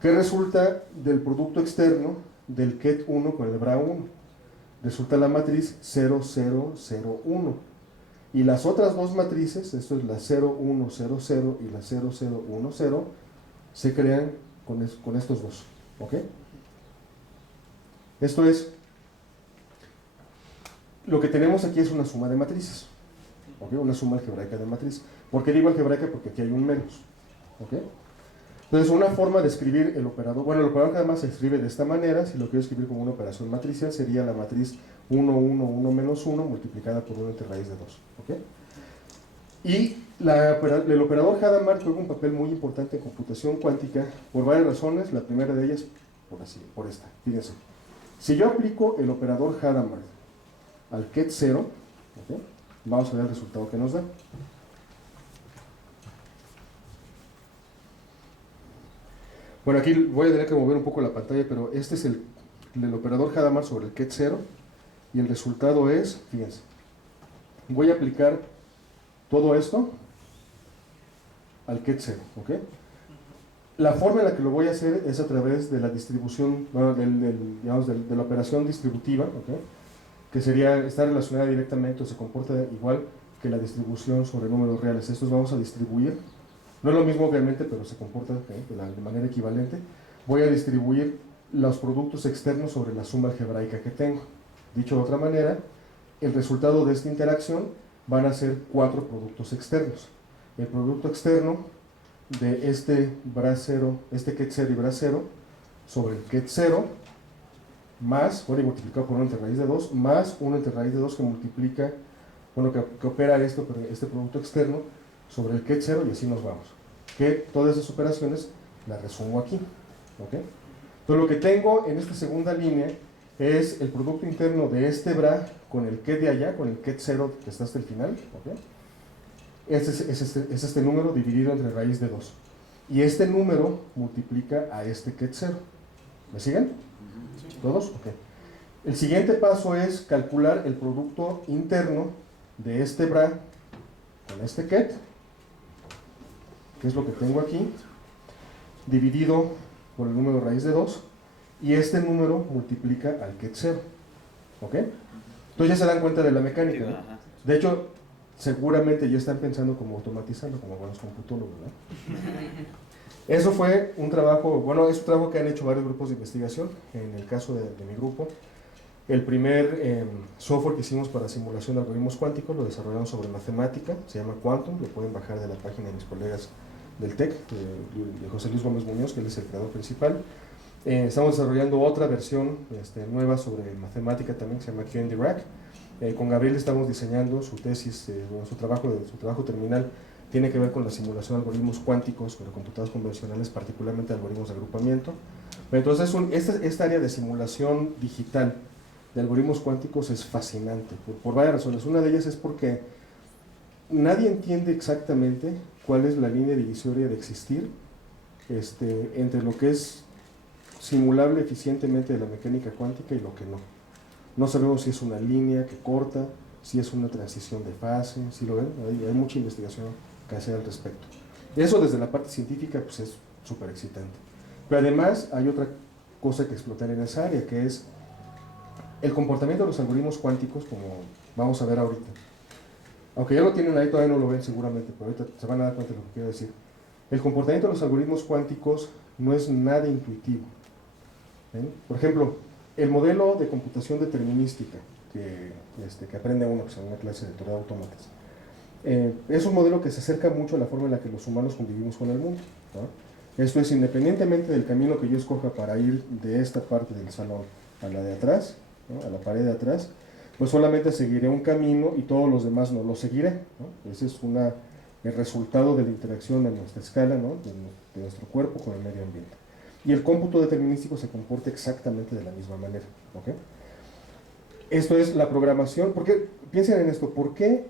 ¿Qué resulta del producto externo del ket 1 con el bra 1. Resulta la matriz 0, 0, 0, 1. Y las otras dos matrices, esto es la 0, 1, 0, 0 y la 0, 0, 1, 0, se crean con estos dos. ¿Ok? Esto es, lo que tenemos aquí es una suma de matrices. ¿Ok? Una suma algebraica de matriz. ¿Por qué digo algebraica? Porque aquí hay un menos. ¿Ok? Entonces, una forma de escribir el operador, bueno, el operador además se escribe de esta manera. Si lo quiero escribir como una operación matricial, sería la matriz 1, 1, 1 menos 1 multiplicada por 1 entre raíz de 2. ¿Ok? Y el operador Hadamard juega un papel muy importante en computación cuántica por varias razones. La primera de ellas, por esta. Fíjense. Si yo aplico el operador Hadamard al ket 0, ¿ok? Vamos a ver el resultado que nos da. Bueno, aquí voy a tener que mover un poco la pantalla, pero este es el operador Hadamard sobre el ket 0 y el resultado es, fíjense, voy a aplicar todo esto al ket 0, ¿ok? La forma en la que lo voy a hacer es a través de la distribución, bueno, digamos, de la operación distributiva, ¿ok? Que sería, está relacionada directamente o se comporta igual que la distribución sobre números reales. Estos vamos a distribuir, no es lo mismo obviamente, pero se comporta de manera equivalente. Voy a distribuir los productos externos sobre la suma algebraica que tengo. Dicho de otra manera, el resultado de esta interacción van a ser 4 productos externos. El producto externo de este bra 0, este ket 0 y bra 0 sobre el ket 0 más, bueno, y multiplicado por 1 entre raíz de 2, más 1 entre raíz de 2 que multiplica, bueno, que opera este producto externo sobre el ket 0 y así nos vamos. Que todas esas operaciones las resumo aquí. ¿Ok? Entonces lo que tengo en esta segunda línea es el producto interno de este bra con el ket de allá, con el ket 0 que está hasta el final. ¿Ok? Es este número dividido entre raíz de 2. Y este número multiplica a este ket 0. ¿Me siguen? ¿Todos? Ok. El siguiente paso es calcular el producto interno de este bra con este ket, que es lo que tengo aquí, dividido por el número raíz de 2, y este número multiplica al ket 0. ¿Ok? Entonces ya se dan cuenta de la mecánica, ¿no? De hecho, seguramente ya están pensando como automatizando, como buenos computólogos, ¿no? Eso fue un trabajo, bueno, es un trabajo que han hecho varios grupos de investigación. En el caso de mi grupo, el primer software que hicimos para simulación de algoritmos cuánticos lo desarrollaron sobre matemática, se llama Quantum, lo pueden bajar de la página de mis colegas del TEC, de José Luis Gómez Muñoz, que él es el creador principal. Estamos desarrollando otra versión nueva sobre matemática también, que se llama QN-Dirac. Con Gabriel estamos diseñando su tesis, su trabajo terminal tiene que ver con la simulación de algoritmos cuánticos, con computadoras convencionales, particularmente algoritmos de agrupamiento. Pero entonces, esta área de simulación digital de algoritmos cuánticos es fascinante, por varias razones. Una de ellas es porque nadie entiende exactamente cuál es la línea divisoria de existir entre lo que es simulable eficientemente de la mecánica cuántica y lo que no. No sabemos si es una línea que corta, si es una transición de fase, si lo ven, hay mucha investigación que hacer al respecto. Eso desde la parte científica pues es súper excitante. Pero además hay otra cosa que explotar en esa área, que es el comportamiento de los algoritmos cuánticos, como vamos a ver ahorita. Aunque ya lo tienen ahí, todavía no lo ven seguramente, pero ahorita se van a dar cuenta de lo que quiero decir. El comportamiento de los algoritmos cuánticos no es nada intuitivo. ¿Ven? Por ejemplo, el modelo de computación determinística que aprende uno en una clase de teoría de autómatas es un modelo que se acerca mucho a la forma en la que los humanos convivimos con el mundo, ¿no? Esto es, independientemente del camino que yo escoja para ir de esta parte del salón a la de atrás, ¿no? A la pared de atrás, pues solamente seguiré un camino y todos los demás no lo seguiré, ¿no? Ese es el resultado de la interacción en nuestra escala, ¿no? de nuestro cuerpo con el medio ambiente. Y el cómputo determinístico se comporta exactamente de la misma manera. ¿Ok? Esto es la programación. Porque piensen en esto, ¿por qué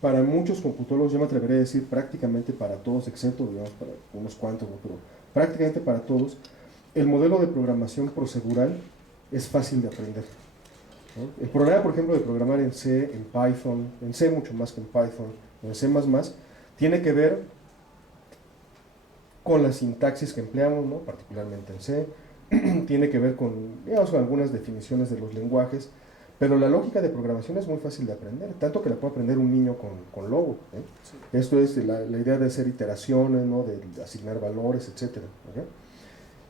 para muchos computólogos, yo me atrevería a decir prácticamente para todos, excepto digamos, para unos cuantos, ¿no? Pero prácticamente para todos, el modelo de programación procedural es fácil de aprender, ¿no? El problema, por ejemplo, de programar en C, en Python, en C mucho más que en Python, en C++, tiene que ver con la sintaxis que empleamos, ¿no? Particularmente en C, tiene que ver con, digamos, con algunas definiciones de los lenguajes, pero la lógica de programación es muy fácil de aprender, tanto que la puede aprender un niño con Logo. Sí. Esto es la idea de hacer iteraciones, ¿no? De asignar valores, etc.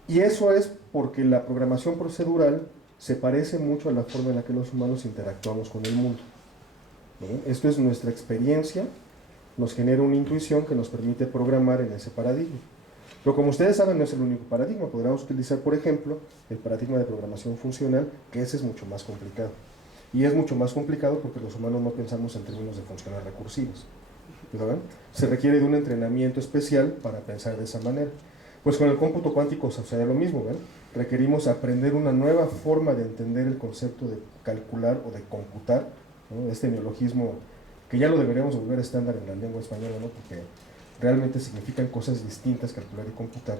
Y eso es porque la programación procedural se parece mucho a la forma en la que los humanos interactuamos con el mundo. Esto es nuestra experiencia, nos genera una intuición que nos permite programar en ese paradigma. Pero como ustedes saben, no es el único paradigma. Podríamos utilizar, por ejemplo, el paradigma de programación funcional, que ese es mucho más complicado. Y es mucho más complicado porque los humanos no pensamos en términos de funciones recursivas. ¿Verdad? Se requiere de un entrenamiento especial para pensar de esa manera. Pues con el cómputo cuántico sucede lo mismo, ¿verdad? Requerimos aprender una nueva forma de entender el concepto de calcular o de computar, ¿no? Este neologismo que ya lo deberíamos volver estándar en la lengua española, ¿no? Porque realmente significan cosas distintas, calcular y computar.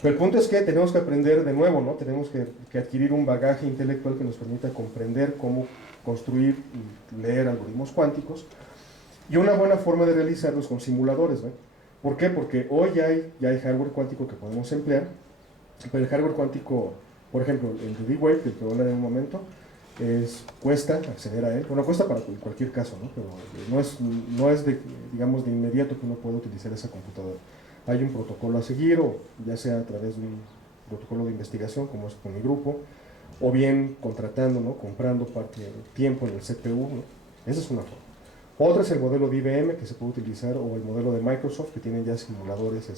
Pero el punto es que tenemos que aprender de nuevo, ¿no? Tenemos que adquirir un bagaje intelectual que nos permita comprender cómo construir y leer algoritmos cuánticos. Y una buena forma de realizarlos con simuladores, ¿no? ¿Por qué? Porque hoy ya hay hardware cuántico que podemos emplear, pero el hardware cuántico, por ejemplo, el de D-Wave, del que voy a hablar en un momento, cuesta acceder a él. Bueno, cuesta para cualquier caso, ¿no? Pero no es digamos, de inmediato que uno pueda utilizar esa computadora. Hay un protocolo a seguir, o ya sea a través de un protocolo de investigación, como es con mi grupo, o bien contratando, ¿no? Comprando tiempo en el CPU, ¿no? Esa es una forma. Otra es el modelo de IBM que se puede utilizar, o el modelo de Microsoft, que tienen ya simuladores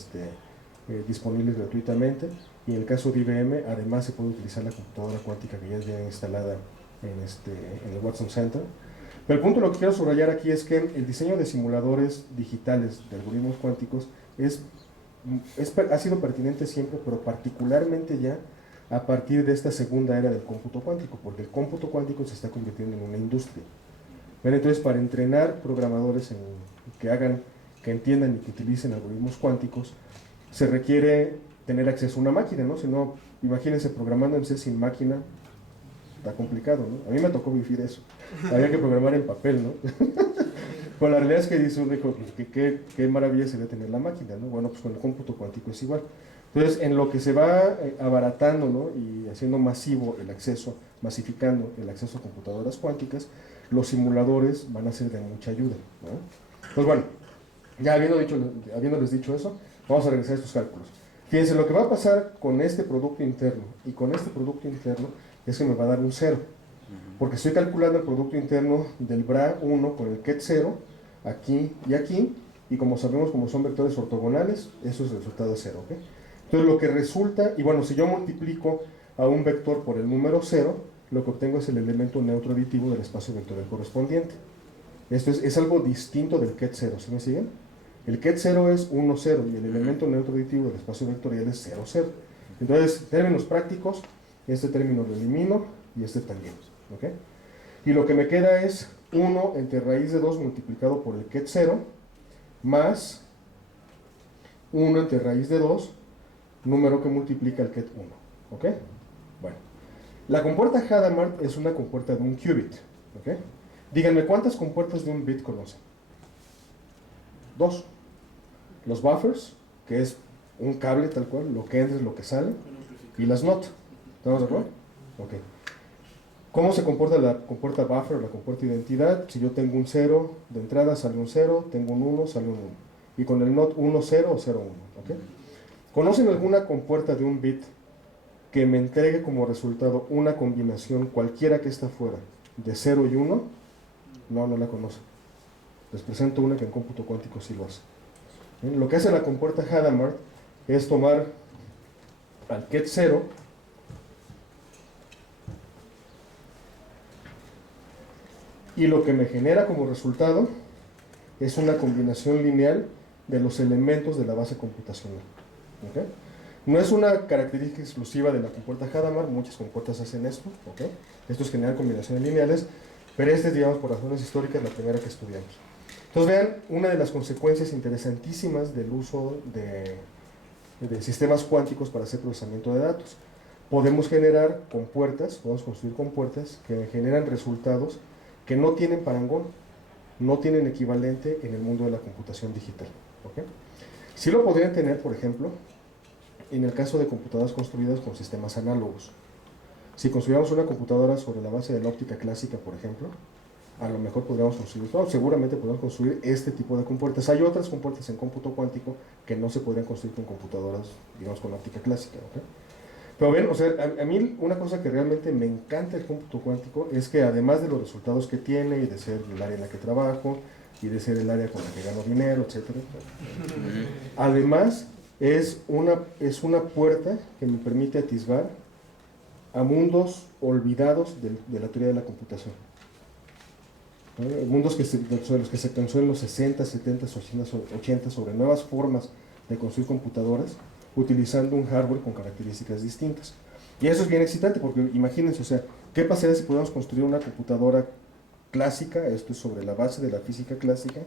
disponibles gratuitamente. Y en el caso de IBM, además se puede utilizar la computadora cuántica que ya es bien instalada en el Watson Center. Pero el punto lo que quiero subrayar aquí es que el diseño de simuladores digitales de algoritmos cuánticos ha sido pertinente siempre, pero particularmente ya a partir de esta segunda era del cómputo cuántico, porque el cómputo cuántico se está convirtiendo en una industria. Pero entonces, para entrenar programadores que entiendan y que utilicen algoritmos cuánticos, se requiere tener acceso a una máquina, ¿no? Si no, imagínense programando en C sin máquina, está complicado, ¿no? A mí me tocó vivir eso. Había que programar en papel, ¿no? Pero la realidad es que dice uno, pues, qué maravilla sería tener la máquina, ¿no? Bueno, pues con el cómputo cuántico es igual. Entonces, en lo que se va abaratando, ¿no? Y haciendo masivo el acceso, masificando el acceso a computadoras cuánticas, los simuladores van a ser de mucha ayuda, ¿no? Pues bueno, ya habiéndoles dicho eso, vamos a regresar a estos cálculos. Fíjense, lo que va a pasar con este producto interno y con este producto interno es que me va a dar un 0, porque estoy calculando el producto interno del BRA1 con el KET 0, aquí y aquí, y como sabemos, como son vectores ortogonales, eso es el resultado de 0, ¿ok? Entonces lo que resulta, y bueno, si yo multiplico a un vector por el número 0, lo que obtengo es el elemento neutro aditivo del espacio vectorial correspondiente. Esto es algo distinto del KET 0, ¿sí me siguen? El KET 0 es 1, 0 y el elemento neutro aditivo del espacio vectorial es 0, 0. Entonces, en términos prácticos, este término lo elimino y este también, ¿ok? Y lo que me queda es 1 entre raíz de 2 multiplicado por el KET 0 más 1 entre raíz de 2, número que multiplica el KET 1, ¿ok? Bueno, la compuerta Hadamard es una compuerta de un qubit, ¿ok? Díganme, ¿cuántas compuertas de un bit conocen? 2. Los buffers, que es un cable tal cual, lo que entra es lo que sale, y las NOT. ¿Estamos de acuerdo? Ok. ¿Cómo se comporta la compuerta buffer o la compuerta identidad? Si yo tengo un 0 de entrada, sale un 0, tengo un 1, sale un 1. Y con el NOT 1, 0 o 0, 1. ¿Ok? ¿Conocen alguna compuerta de un bit que me entregue como resultado una combinación cualquiera que está fuera de 0 y 1? No, no la conocen. Les presento una que en cómputo cuántico sí lo hace. Bien, lo que hace la compuerta Hadamard es tomar al KET 0 y lo que me genera como resultado es una combinación lineal de los elementos de la base computacional. ¿Okay? No es una característica exclusiva de la compuerta Hadamard, muchas compuertas hacen esto, ¿okay? Estos generan combinaciones lineales, pero esta es, digamos, por razones históricas, la primera que estudiamos. Entonces vean, una de las consecuencias interesantísimas del uso de sistemas cuánticos para hacer procesamiento de datos. Podemos generar compuertas, podemos construir compuertas que generan resultados que no tienen parangón, no tienen equivalente en el mundo de la computación digital. ¿Okay? Sí lo podrían tener, por ejemplo, en el caso de computadoras construidas con sistemas análogos. Si construyamos una computadora sobre la base de la óptica clásica, por ejemplo, a lo mejor podríamos construir, no, seguramente podríamos construir este tipo de compuertas. Hay otras compuertas en cómputo cuántico que no se podrían construir con computadoras, digamos, con óptica clásica, ¿ok? Pero ven, o sea, a mí una cosa que realmente me encanta el cómputo cuántico es que además de los resultados que tiene y de ser el área en la que trabajo y de ser el área con la que gano dinero, etcétera, además es una puerta que me permite atisbar a mundos olvidados de la teoría de la computación. ¿No? Mundos sobre los que se pensó en los 60, 70, 80 sobre nuevas formas de construir computadoras utilizando un hardware con características distintas. Y eso es bien excitante porque imagínense, o sea, ¿qué pasaría si pudiéramos construir una computadora clásica, esto es sobre la base de la física clásica,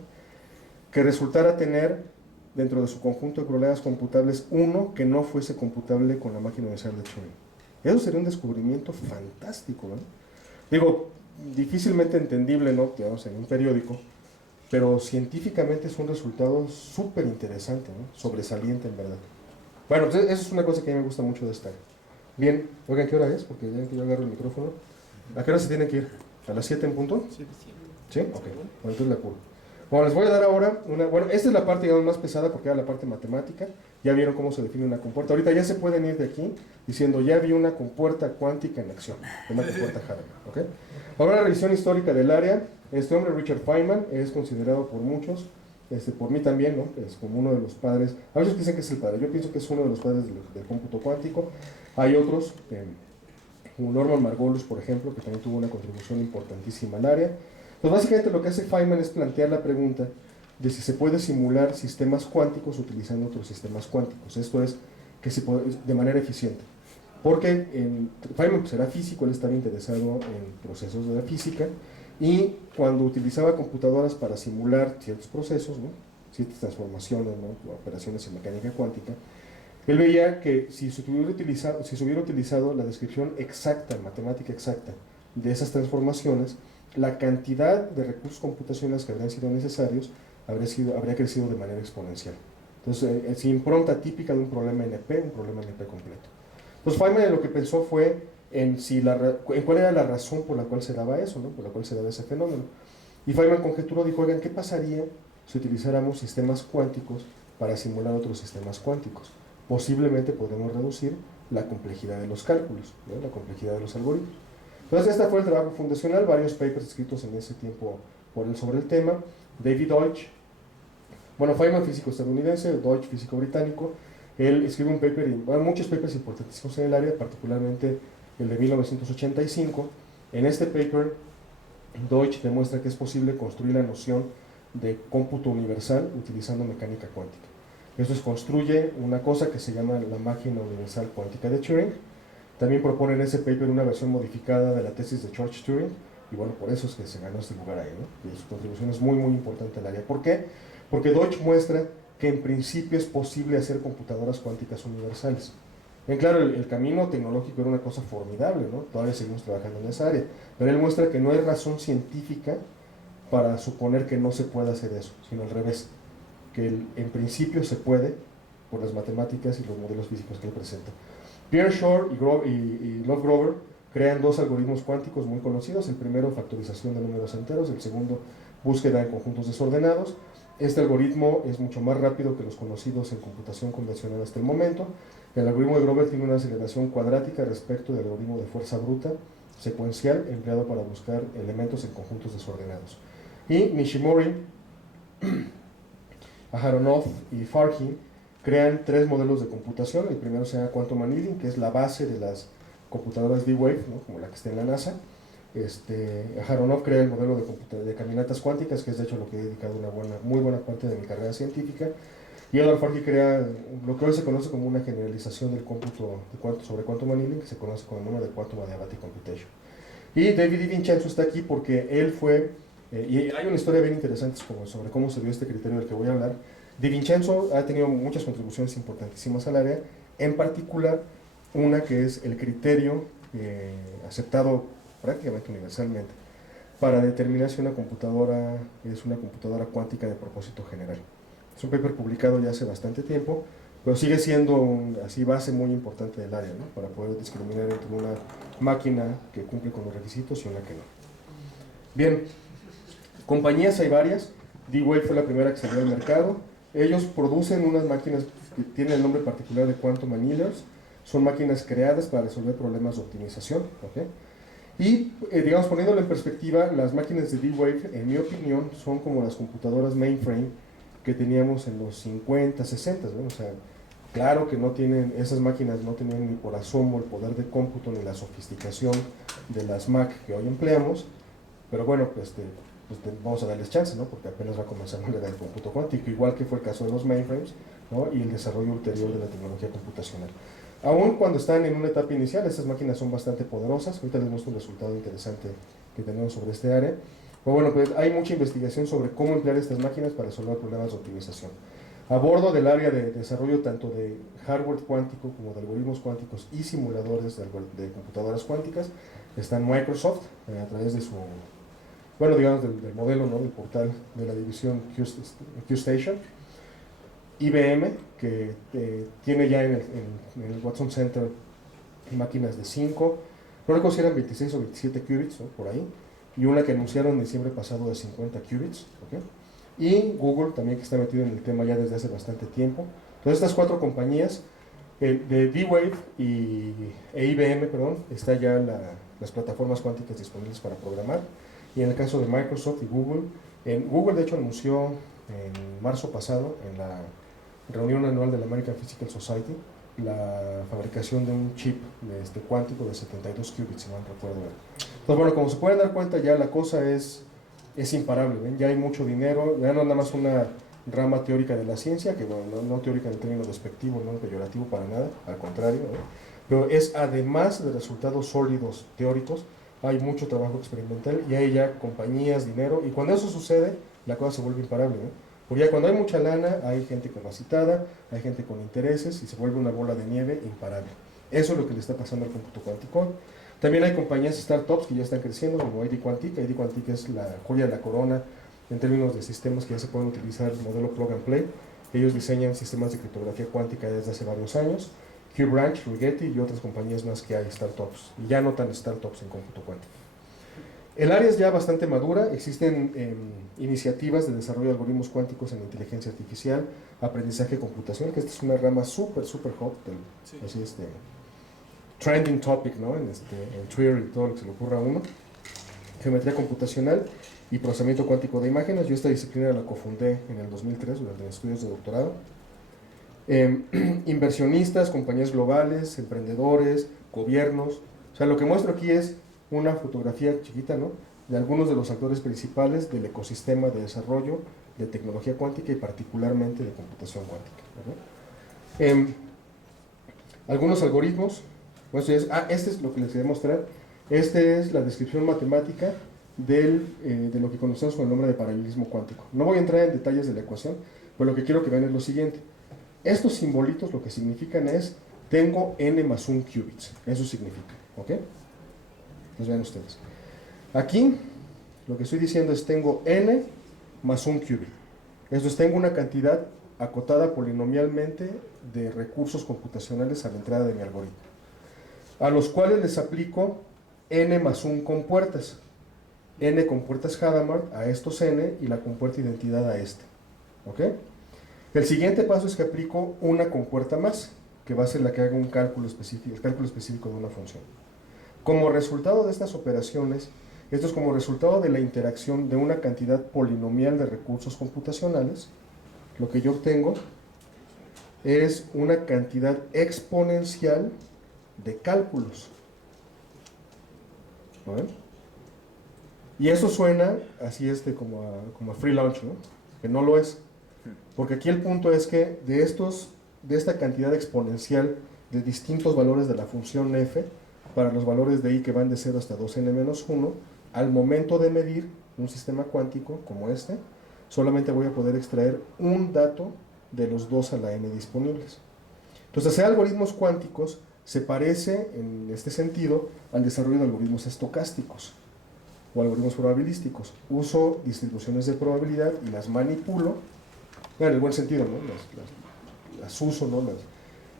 que resultara tener dentro de su conjunto de problemas computables uno que no fuese computable con la máquina universal de Turing? Eso sería un descubrimiento fantástico, ¿no? Digo, difícilmente entendible, ¿no? Digamos, en un periódico, pero científicamente es un resultado súper interesante, ¿no? Sobresaliente, en verdad. Bueno, pues eso es una cosa que a mí me gusta mucho de esta. Bien, oigan, ¿qué hora es? Porque ya que yo agarro el micrófono. ¿A qué hora se tienen que ir? ¿A las 7 en punto? ¿Sí? Ok, bueno, entonces la curo. Bueno, les voy a dar ahora bueno, esta es la parte, digamos, más pesada porque era la parte matemática. Ya vieron cómo se define una compuerta. Ahorita ya se pueden ir de aquí diciendo, ya vi una compuerta cuántica en acción, una compuerta Hadamard, ¿ok? Ahora la revisión histórica del área. Este hombre, Richard Feynman, es considerado por muchos, por mí también, ¿no? Es como uno de los padres. A veces dicen que es el padre, yo pienso que es uno de los padres del cómputo cuántico. Hay otros, como Norman Margolis, por ejemplo, que también tuvo una contribución importantísima al área. Pues básicamente lo que hace Feynman es plantear la pregunta de si se puede simular sistemas cuánticos utilizando otros sistemas cuánticos. Esto es, que se puede, de manera eficiente. Porque Feynman pues, era físico, él estaba interesado en procesos de la física, y cuando utilizaba computadoras para simular ciertos procesos, ¿no? Ciertas transformaciones, ¿no? Operaciones en mecánica cuántica, él veía que si se hubiera utilizado la descripción exacta, matemática exacta, de esas transformaciones, la cantidad de recursos computacionales que habrían sido necesarios habría crecido de manera exponencial. Entonces, sin impronta típica de un problema NP, un problema NP completo. Entonces, Feynman lo que pensó fue en cuál era la razón por la cual se daba eso, ¿no? Por la cual se daba ese fenómeno. Y Feynman conjeturó, dijo, oigan, ¿qué pasaría si utilizáramos sistemas cuánticos para simular otros sistemas cuánticos? Posiblemente podemos reducir la complejidad de los cálculos, ¿no? La complejidad de los algoritmos. Entonces, este fue el trabajo fundacional, varios papers escritos en ese tiempo por él sobre el tema. David Deutsch, bueno, Feynman, físico estadounidense, Deutsch, físico británico. Él escribe un paper, muchos papers importantísimos en el área, particularmente el de 1985. En este paper, Deutsch demuestra que es posible construir la noción de cómputo universal utilizando mecánica cuántica. Esto es, construye una cosa que se llama la máquina universal cuántica de Turing. También propone en ese paper una versión modificada de la tesis de George Turing, y bueno, por eso es que se ganó este lugar ahí, ¿no? Y su contribución es muy, muy importante al área. ¿Por qué? Porque Deutsch muestra que en principio es posible hacer computadoras cuánticas universales. Bien, claro, el camino tecnológico era una cosa formidable, ¿no? Todavía seguimos trabajando en esa área, pero él muestra que no hay razón científica para suponer que no se pueda hacer eso, sino al revés, que en principio se puede por las matemáticas y los modelos físicos que él presenta. Pierre Shor y Love Grover crean dos algoritmos cuánticos muy conocidos. El primero, factorización de números enteros. El segundo, búsqueda en conjuntos desordenados. Este algoritmo es mucho más rápido que los conocidos en computación convencional hasta el momento. El algoritmo de Grover tiene una aceleración cuadrática respecto del algoritmo de fuerza bruta secuencial empleado para buscar elementos en conjuntos desordenados. Y Nishimori, Aharonov y Farhi crean tres modelos de computación. El primero se llama Quantum Annealing, que es la base de las computadoras D-Wave, ¿no? Como la que está en la NASA. Aharonov crea el modelo de caminatas cuánticas, que es de hecho lo que he dedicado muy buena parte de mi carrera científica. Y Edward Farhi crea lo que hoy se conoce como una generalización del cómputo sobre Quantum Annealing, que se conoce como el modelo de Quantum Adiabatic Computation. Y David DiVincenzo está aquí porque él fue, y hay una historia bien interesante sobre cómo se dio este criterio del que voy a hablar. DiVincenzo ha tenido muchas contribuciones importantísimas al área, en particular una que es el criterio aceptado prácticamente universalmente para determinar si una computadora es una computadora cuántica de propósito general. Es un paper publicado ya hace bastante tiempo, pero sigue siendo así base muy importante del área, ¿no? Para poder discriminar entre una máquina que cumple con los requisitos y una que no. Bien, compañías hay varias. D-Wave fue la primera que salió al mercado. Ellos producen unas máquinas que tienen el nombre particular de Quantum Annealers. Son máquinas creadas para resolver problemas de optimización. ¿Okay? Y, digamos, poniéndolo en perspectiva, las máquinas de D-Wave, en mi opinión, son como las computadoras mainframe que teníamos en los 50, 60, ¿no? O sea, claro que no tienen, esas máquinas no tenían ni por asomo el poder de cómputo ni la sofisticación de las Mac que hoy empleamos, pero bueno, vamos a darles chance, ¿no? Porque apenas va a comenzar la era del cómputo cuántico, igual que fue el caso de los mainframes, ¿no? Y el desarrollo ulterior de la tecnología computacional. Aún cuando están en una etapa inicial, estas máquinas son bastante poderosas. Ahorita les muestro un resultado interesante que tenemos sobre este área. Pero bueno, pues hay mucha investigación sobre cómo emplear estas máquinas para resolver problemas de optimización. A bordo del área de desarrollo tanto de hardware cuántico como de algoritmos cuánticos y simuladores de computadoras cuánticas, está Microsoft a través de su, bueno, digamos del modelo, ¿no? Del portal de la división QStation. IBM, que tiene ya en el Watson Center máquinas de 5, no recuerdo si eran 26 o 27 qubits, ¿no? Por ahí, y una que anunciaron en diciembre pasado de 50 qubits, ¿okay? Y Google también, que está metido en el tema ya desde hace bastante tiempo. Entonces estas cuatro compañías, de D-Wave e IBM, perdón, están ya las plataformas cuánticas disponibles para programar, y en el caso de Microsoft y Google, Google de hecho anunció en marzo pasado, en la reunión anual de la American Physical Society, la fabricación de un chip cuántico de 72 qubits, si mal recuerdo. Entonces, bueno, como se pueden dar cuenta, ya la cosa es imparable, ¿ven? Ya hay mucho dinero, ya no es nada más una rama teórica de la ciencia, que bueno, no teórica en el término despectivo, no peyorativo para nada, al contrario, ¿no? Pero es además de resultados sólidos teóricos, hay mucho trabajo experimental y hay ya compañías, dinero, y cuando eso sucede, la cosa se vuelve imparable, ¿no? Porque ya cuando hay mucha lana, hay gente capacitada, hay gente con intereses y se vuelve una bola de nieve imparable. Eso es lo que le está pasando al cómputo cuántico. También hay compañías startups que ya están creciendo, como ID Quantic. ID Quantic es la joya de la corona en términos de sistemas que ya se pueden utilizar, el modelo plug and play. Ellos diseñan sistemas de criptografía cuántica desde hace varios años. QBranch, Rigetti y otras compañías más que hay, startups, y ya no tan startups en cómputo cuántico. El área es ya bastante madura, existen iniciativas de desarrollo de algoritmos cuánticos en inteligencia artificial, aprendizaje computacional, que esta es una rama súper hot, sí. Así trending topic, ¿no? En Twitter y todo lo que se le ocurra a uno. Geometría computacional y procesamiento cuántico de imágenes. Yo esta disciplina la cofundé en el 2003 durante mis estudios de doctorado. Inversionistas, compañías globales, emprendedores, gobiernos. O sea, lo que muestro aquí es una fotografía chiquita, ¿no? De algunos de los actores principales del ecosistema de desarrollo de tecnología cuántica y particularmente de computación cuántica, ¿no? Algunos algoritmos, pues este es lo que les quería mostrar. Esta es la descripción matemática de lo que conocemos con el nombre de paralelismo cuántico. No voy a entrar en detalles de la ecuación, pero lo que quiero que vean es lo siguiente. Estos simbolitos lo que significan es, tengo n más 1 qubits, eso significa, ¿ok? Pues vean ustedes. Aquí, lo que estoy diciendo es, tengo n más 1 qubit. Esto es, tengo una cantidad acotada polinomialmente de recursos computacionales a la entrada de mi algoritmo, a los cuales les aplico n más 1 compuertas. N compuertas Hadamard a estos n y la compuerta identidad a este. ¿Ok? El siguiente paso es que aplico una compuerta más, que va a ser la que haga un cálculo específico, el cálculo específico de una función. Como resultado de estas operaciones, esto es como resultado de la interacción de una cantidad polinomial de recursos computacionales, lo que yo obtengo es una cantidad exponencial de cálculos. ¿No ven? Y eso suena así como a free lunch, ¿no? Que no lo es. Porque aquí el punto es que de esta cantidad exponencial de distintos valores de la función f, para los valores de i que van de 0 hasta 2n-1, al momento de medir un sistema cuántico como este, solamente voy a poder extraer un dato de los 2 a la n disponibles. Entonces, hacer algoritmos cuánticos se parece, en este sentido, al desarrollo de algoritmos estocásticos o algoritmos probabilísticos. Uso distribuciones de probabilidad y las manipulo, en el buen sentido, ¿no? las uso, ¿no?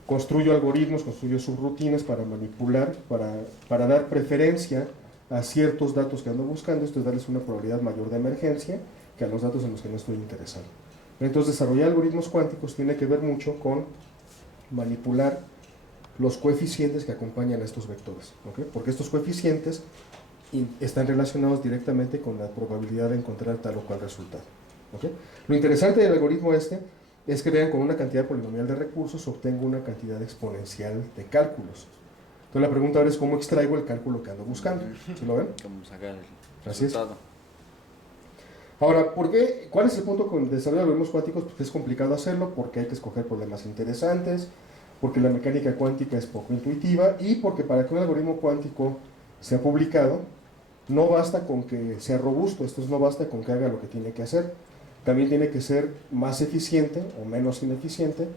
Construyo algoritmos, construyo subrutinas para manipular, para dar preferencia a ciertos datos que ando buscando, esto es darles una probabilidad mayor de emergencia que a los datos en los que no estoy interesado. Entonces, desarrollar algoritmos cuánticos tiene que ver mucho con manipular los coeficientes que acompañan a estos vectores, ¿okay? Porque estos coeficientes están relacionados directamente con la probabilidad de encontrar tal o cual resultado, ¿okay? Lo interesante del algoritmo es que vean, con una cantidad polinomial de recursos obtengo una cantidad exponencial de cálculos. Entonces la pregunta ahora es cómo extraigo el cálculo que ando buscando. ¿Sí lo ven? Cómo sacar el Así es. resultado. Ahora, ¿cuál es el punto con el desarrollo de algoritmos cuánticos? Porque es complicado hacerlo, porque hay que escoger problemas interesantes, porque la mecánica cuántica es poco intuitiva y porque para que un algoritmo cuántico sea publicado, no basta con que sea robusto, esto no basta con que haga lo que tiene que hacer, también tiene que ser más eficiente o menos ineficiente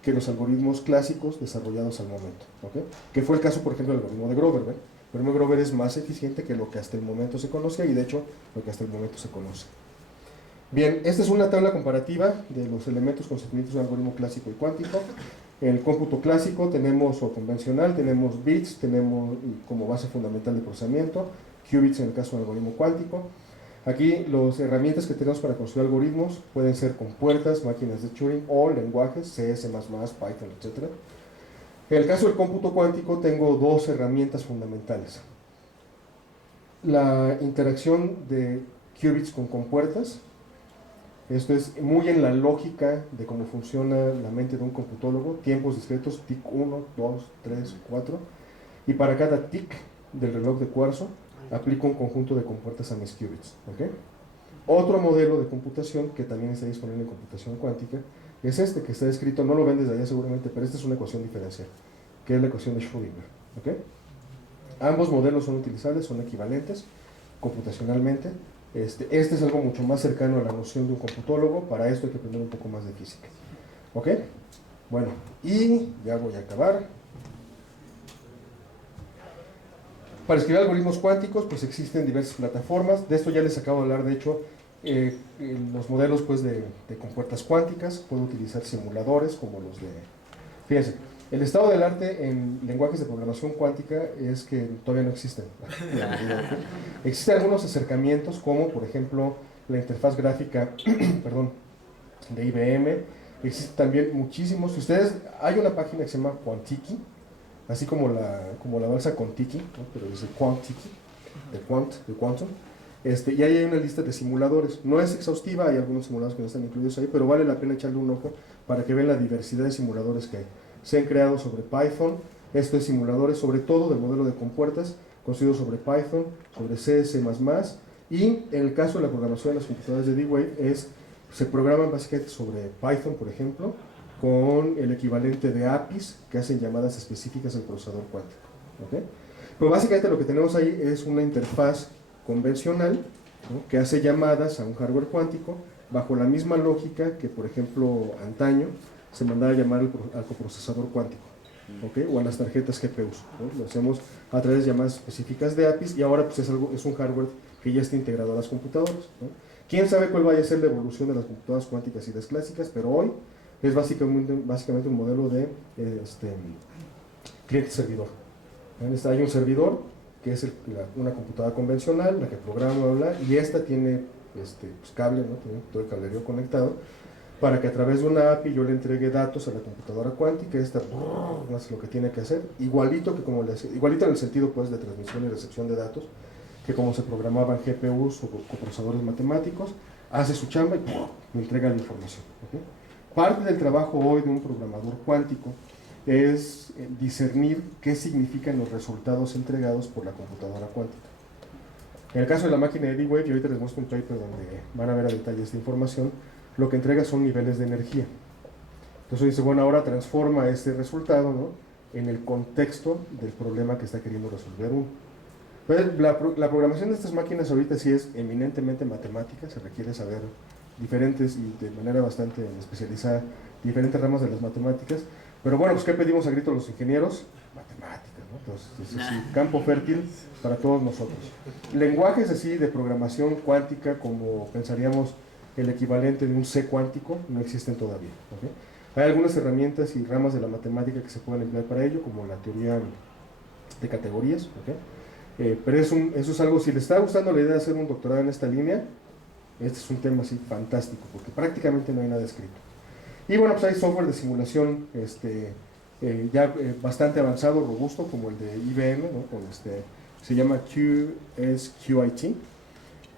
que los algoritmos clásicos desarrollados al momento, ¿okay? Que fue el caso, por ejemplo, del algoritmo de Grover, ¿ven? El algoritmo de Grover es más eficiente que lo que hasta el momento se conocía y de hecho lo que hasta el momento se conoce. Bien, esta es una tabla comparativa de los elementos constituyentes de un algoritmo clásico y cuántico. En el cómputo clásico tenemos, o convencional, tenemos bits, tenemos como base fundamental de procesamiento, qubits en el caso del algoritmo cuántico. Aquí las herramientas que tenemos para construir algoritmos pueden ser compuertas, máquinas de Turing o lenguajes, CS++, Python, etc. En el caso del cómputo cuántico tengo dos herramientas fundamentales. La interacción de qubits con compuertas. Esto es muy en la lógica de cómo funciona la mente de un computólogo, tiempos discretos, tic 1, 2, 3, 4, y para cada tic del reloj de cuarzo aplico un conjunto de compuertas a mis qubits, ¿okay? Otro modelo de computación que también está disponible en computación cuántica es este que está escrito, no lo ven desde allá seguramente, pero esta es una ecuación diferencial, que es la ecuación de Schrödinger, ¿okay? Ambos modelos son utilizables, son equivalentes computacionalmente. Este es algo mucho más cercano a la noción de un computólogo, para esto hay que aprender un poco más de física. ¿Ok? Bueno, y ya voy a acabar. Para escribir algoritmos cuánticos, pues existen diversas plataformas, de esto ya les acabo de hablar, de hecho, los modelos pues, de compuertas cuánticas, puedo utilizar simuladores como los de... Fíjense, el estado del arte en lenguajes de programación cuántica es que todavía no existen. Existen algunos acercamientos, como por ejemplo la interfaz gráfica perdón, de IBM. Existen también muchísimos. Ustedes, hay una página que se llama Quantiki, así como la balsa Contiki, ¿no? Pero es de Quantiki, de Quantum. Y ahí hay una lista de simuladores. No es exhaustiva, hay algunos simuladores que no están incluidos ahí, pero vale la pena echarle un ojo para que vean la diversidad de simuladores que hay. Se han creado sobre Python, esto es simuladores sobre todo del modelo de compuertas, construidos sobre Python, sobre CS++, y en el caso de la programación de las computadoras de D-Wave se programan básicamente sobre Python, por ejemplo, con el equivalente de APIs que hacen llamadas específicas al procesador cuántico, ¿okay? Pero básicamente lo que tenemos ahí es una interfaz convencional, ¿no? Que hace llamadas a un hardware cuántico bajo la misma lógica que, por ejemplo, antaño se mandaba a llamar al coprocesador cuántico, ¿okay? O a las tarjetas GPUs, ¿no? Lo hacemos a través de llamadas específicas de APIs y ahora pues, es un hardware que ya está integrado a las computadoras, ¿no? Quién sabe cuál vaya a ser la evolución de las computadoras cuánticas y las clásicas, pero hoy es básicamente un modelo de cliente-servidor. Hay un servidor que es una computadora convencional, la que programa, bla, y esta tiene pues, cable, ¿no? Tiene todo el cablerío conectado, para que a través de una API yo le entregue datos a la computadora cuántica, esta hace lo que tiene que hacer, igualito en el sentido pues, de transmisión y recepción de datos, que como se programaban GPUs o coprocesadores matemáticos, hace su chamba y me entrega la información, ¿okay? Parte del trabajo hoy de un programador cuántico es discernir qué significan los resultados entregados por la computadora cuántica. En el caso de la máquina de D-Wave, y ahorita les muestro un paper donde van a ver a detalle esta información, lo que entrega son niveles de energía. Entonces dice, bueno, ahora transforma este resultado, ¿no? En el contexto del problema que está queriendo resolver uno. Entonces, la programación de estas máquinas ahorita sí es eminentemente matemática, se requiere saber diferentes y de manera bastante especializada diferentes ramas de las matemáticas, pero bueno, pues ¿qué pedimos a gritos los ingenieros? Matemáticas, ¿no? Entonces, es así, campo fértil para todos nosotros. Lenguajes así de programación cuántica, como pensaríamos el equivalente de un C cuántico, no existen todavía, ¿okay? Hay algunas herramientas y ramas de la matemática que se pueden emplear para ello, como la teoría de categorías, pero eso es algo, si les está gustando la idea de hacer un doctorado en esta línea, este es un tema así fantástico, porque prácticamente no hay nada escrito. Y bueno, pues hay software de simulación bastante avanzado, robusto, como el de IBM, ¿no? Se llama QSQIT,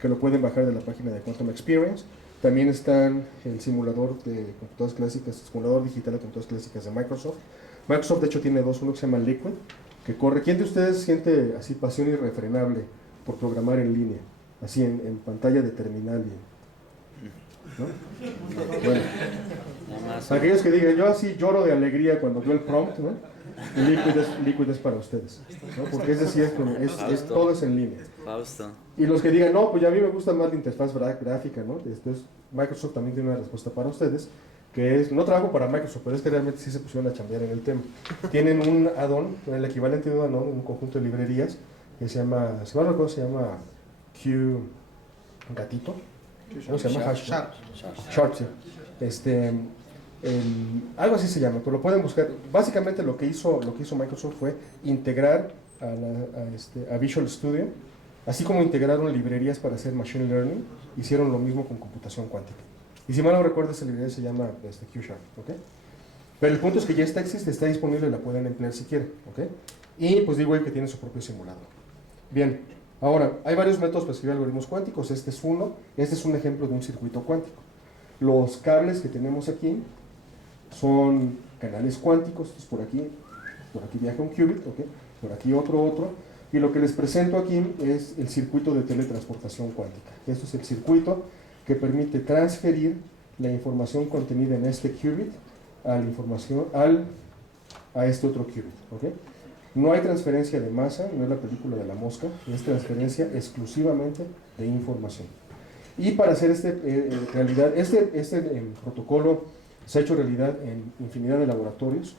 que lo pueden bajar de la página de Quantum Experience. También está el simulador de computadoras clásicas, el simulador digital de computadoras clásicas de Microsoft. Microsoft de hecho tiene dos, uno que se llama Liquid, que corre. ¿Quién de ustedes siente así pasión irrefrenable por programar en línea? Así en pantalla de terminal. ¿No? Bueno, aquellos que digan, yo así lloro de alegría cuando veo el prompt, ¿no? Liquid es para ustedes, ¿no? Porque es decir, todo es en línea. Y los que digan, no, pues ya a mí me gusta más la interfaz gráfica, ¿no? Microsoft también tiene una respuesta para ustedes, que es, no trabajo para Microsoft, pero es que realmente sí se pusieron a chambear en el tema. Tienen un add-on, el equivalente de un add-on, un conjunto de librerías, que se llama, si mal recuerdo, se llama Q Gatito. ¿Cómo se llama? Sharp, sí. Algo así se llama, pero lo pueden buscar. Básicamente lo que hizo Microsoft fue integrar a Visual Studio, así como integraron librerías para hacer Machine Learning, hicieron lo mismo con computación cuántica. Y si mal no recuerdo, esa librería se llama Q Sharp, ¿ok? Pero el punto es que ya existe, está disponible, la pueden emplear si quieren, ¿ok? Y pues D-Wave que tiene su propio simulador. Bien, ahora, hay varios métodos para escribir algoritmos cuánticos, este es uno, este es un ejemplo de un circuito cuántico. Los cables que tenemos aquí son canales cuánticos, entonces por aquí viaja un qubit, ¿ok? Por aquí otro, y lo que les presento aquí es el circuito de teletransportación cuántica. Esto es el circuito que permite transferir la información contenida en este qubit a este otro qubit, ¿ok? No hay transferencia de masa, no es la película de la mosca, es transferencia exclusivamente de información. Y para hacer realidad, protocolo se ha hecho realidad en infinidad de laboratorios.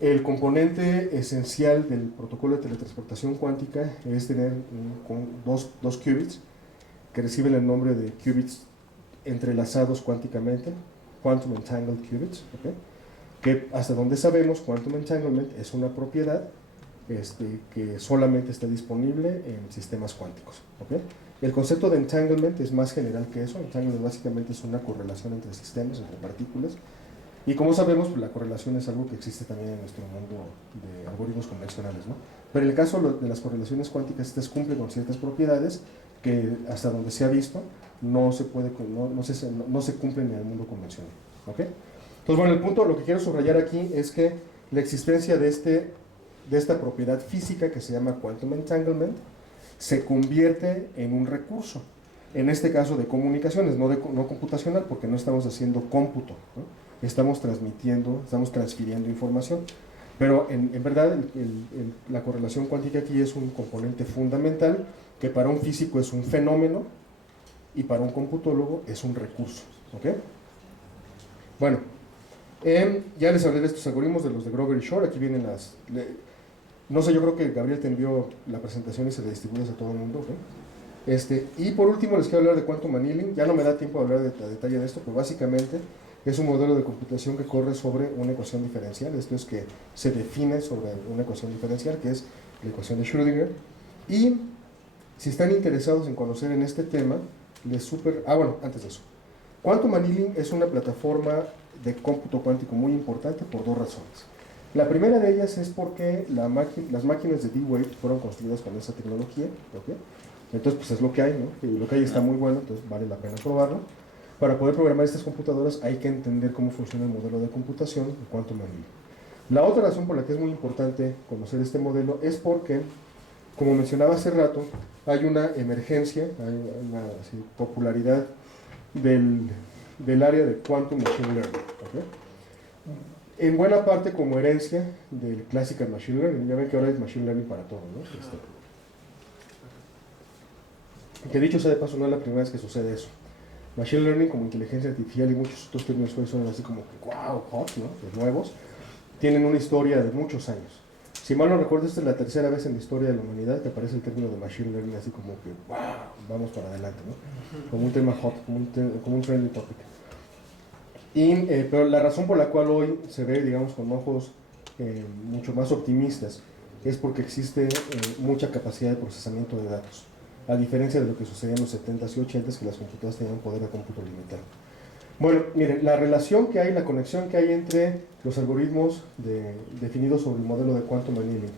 El componente esencial del protocolo de teletransportación cuántica es tener dos qubits que reciben el nombre de qubits entrelazados cuánticamente, Quantum Entangled Qubits, ¿okay? Que hasta donde sabemos, Quantum Entanglement es una propiedad que solamente está disponible en sistemas cuánticos, ¿okay? El concepto de entanglement es más general que eso. Entanglement básicamente es una correlación entre sistemas, entre partículas. Y como sabemos, pues, la correlación es algo que existe también en nuestro mundo de algoritmos convencionales, ¿no? Pero en el caso de las correlaciones cuánticas, estas cumplen con ciertas propiedades que hasta donde se ha visto no se cumplen en el mundo convencional, ¿okay? Entonces, bueno, el punto, lo que quiero subrayar aquí es que la existencia de esta propiedad física que se llama quantum entanglement se convierte en un recurso, en este caso de comunicaciones, no computacional, porque no estamos haciendo cómputo, ¿no? Estamos transfiriendo información. Pero en verdad la correlación cuántica aquí es un componente fundamental que para un físico es un fenómeno y para un computólogo es un recurso, ¿ok? Bueno, ya les hablé de estos algoritmos, de los de Grover y Shor. Aquí vienen no sé, yo creo que Gabriel te envió la presentación y se la distribuyes a todo el mundo, ¿okay? Y por último les quiero hablar de Quantum Annealing. Ya no me da tiempo de hablar a detalle de esto, pero básicamente es un modelo de computación que corre sobre una ecuación diferencial. Esto es que se define sobre una ecuación diferencial, que es la ecuación de Schrödinger. Y si están interesados en conocer en este tema, bueno, antes de eso. Quantum Annealing es una plataforma de cómputo cuántico muy importante por dos razones. La primera de ellas es porque las máquinas de D-Wave fueron construidas con esa tecnología, ¿okay? Entonces pues es lo que hay, ¿no? Y lo que hay está muy bueno, entonces vale la pena probarlo. Para poder programar estas computadoras hay que entender cómo funciona el modelo de computación de Quantum Annealing. La otra razón por la que es muy importante conocer este modelo es porque, como mencionaba hace rato, hay una emergencia, hay una popularidad del área de Quantum Machine Learning, ¿okay? En buena parte como herencia del Classical Machine Learning. Ya ven que ahora es Machine Learning para todo, ¿no? Que dicho sea de paso, no es la primera vez que sucede eso. Machine Learning como inteligencia artificial y muchos otros términos hoy son así como que wow, hot, ¿no? Los nuevos, tienen una historia de muchos años. Si mal no recuerdo, esta es la tercera vez en la historia de la humanidad que aparece el término de Machine Learning así como que wow, vamos para adelante, ¿no? Como un tema hot, como un trending topic. Pero la razón por la cual hoy se ve, digamos, con ojos mucho más optimistas es porque existe mucha capacidad de procesamiento de datos, a diferencia de lo que sucedía en los 70s y 80s, que las computadoras tenían un poder de cómputo limitado. Bueno, miren, la relación que hay, la conexión que hay entre los algoritmos definidos sobre el modelo de Quantum Annealing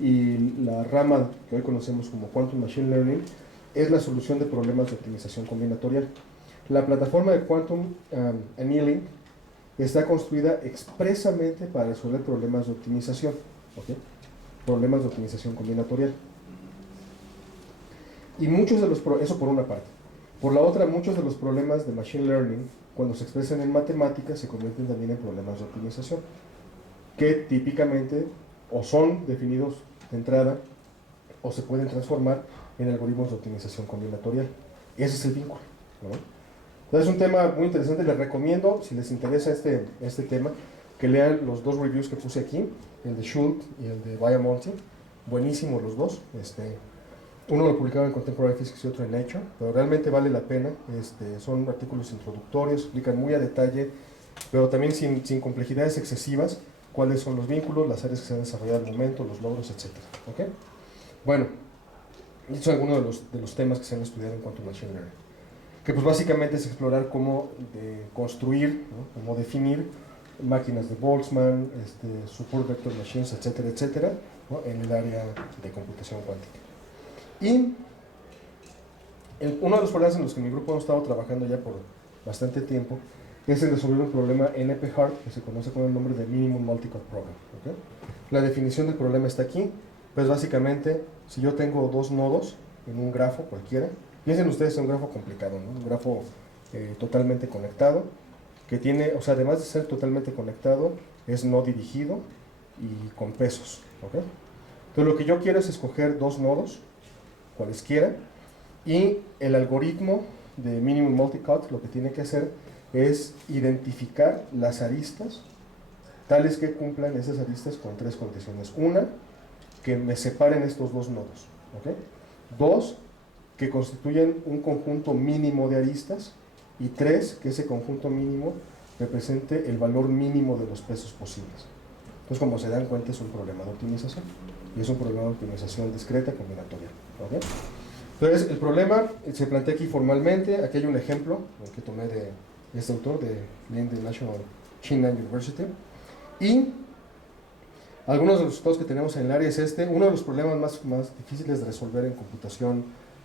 y la rama que hoy conocemos como Quantum Machine Learning es la solución de problemas de optimización combinatorial. La plataforma de Quantum Annealing está construida expresamente para resolver problemas de optimización, ¿ok? Problemas de optimización combinatorial. Y muchos de los, eso por una parte. Por la otra, muchos de los problemas de Machine Learning, cuando se expresan en matemáticas, se convierten también en problemas de optimización, que típicamente o son definidos de entrada o se pueden transformar en algoritmos de optimización combinatorial. Ese es el vínculo, ¿no? Entonces es un tema muy interesante. Les recomiendo, si les interesa este tema, que lean los dos reviews que puse aquí, el de Schultz y el de Viamonti. Buenísimos los dos. Uno lo publicaron en Contemporary Physics y otro en Nature, pero realmente vale la pena. Son artículos introductorios, explican muy a detalle, pero también sin complejidades excesivas, cuáles son los vínculos, las áreas que se han desarrollado al momento, los logros, etc. ¿Okay? Bueno, estos son algunos de los temas que se han estudiado en Quantum Machine Learning, que pues básicamente es explorar cómo construir, ¿no? Cómo definir máquinas de Boltzmann, support vector machines, etcétera, etcétera, ¿no? En el área de computación cuántica. Y uno de los problemas en los que mi grupo ha estado trabajando ya por bastante tiempo es el resolver un problema NP-hard que se conoce con el nombre de Minimum Multi-Cut Problem. ¿Okay? La definición del problema está aquí. Pues básicamente, si yo tengo dos nodos en un grafo cualquiera, piensen ustedes en un grafo complicado, ¿no? Un grafo totalmente conectado, que tiene, o sea, además de ser totalmente conectado, es no dirigido y con pesos. ¿Okay? Entonces lo que yo quiero es escoger dos nodos, cualesquiera, y el algoritmo de Minimum Multi-Cut lo que tiene que hacer es identificar las aristas tales que cumplan esas aristas con tres condiciones. Una, que me separen estos dos nodos. ¿Okay? Dos, que constituyen un conjunto mínimo de aristas. Y tres, que ese conjunto mínimo represente el valor mínimo de los pesos posibles. Entonces, como se dan cuenta, es un problema de optimización. Y es un problema de optimización discreta combinatorial. ¿Okay? Entonces, el problema se plantea aquí formalmente. Aquí hay un ejemplo que tomé de este autor, de Lin de National Chinan University. Y algunos de los resultados que tenemos en el área es uno de los problemas más difíciles de resolver en computación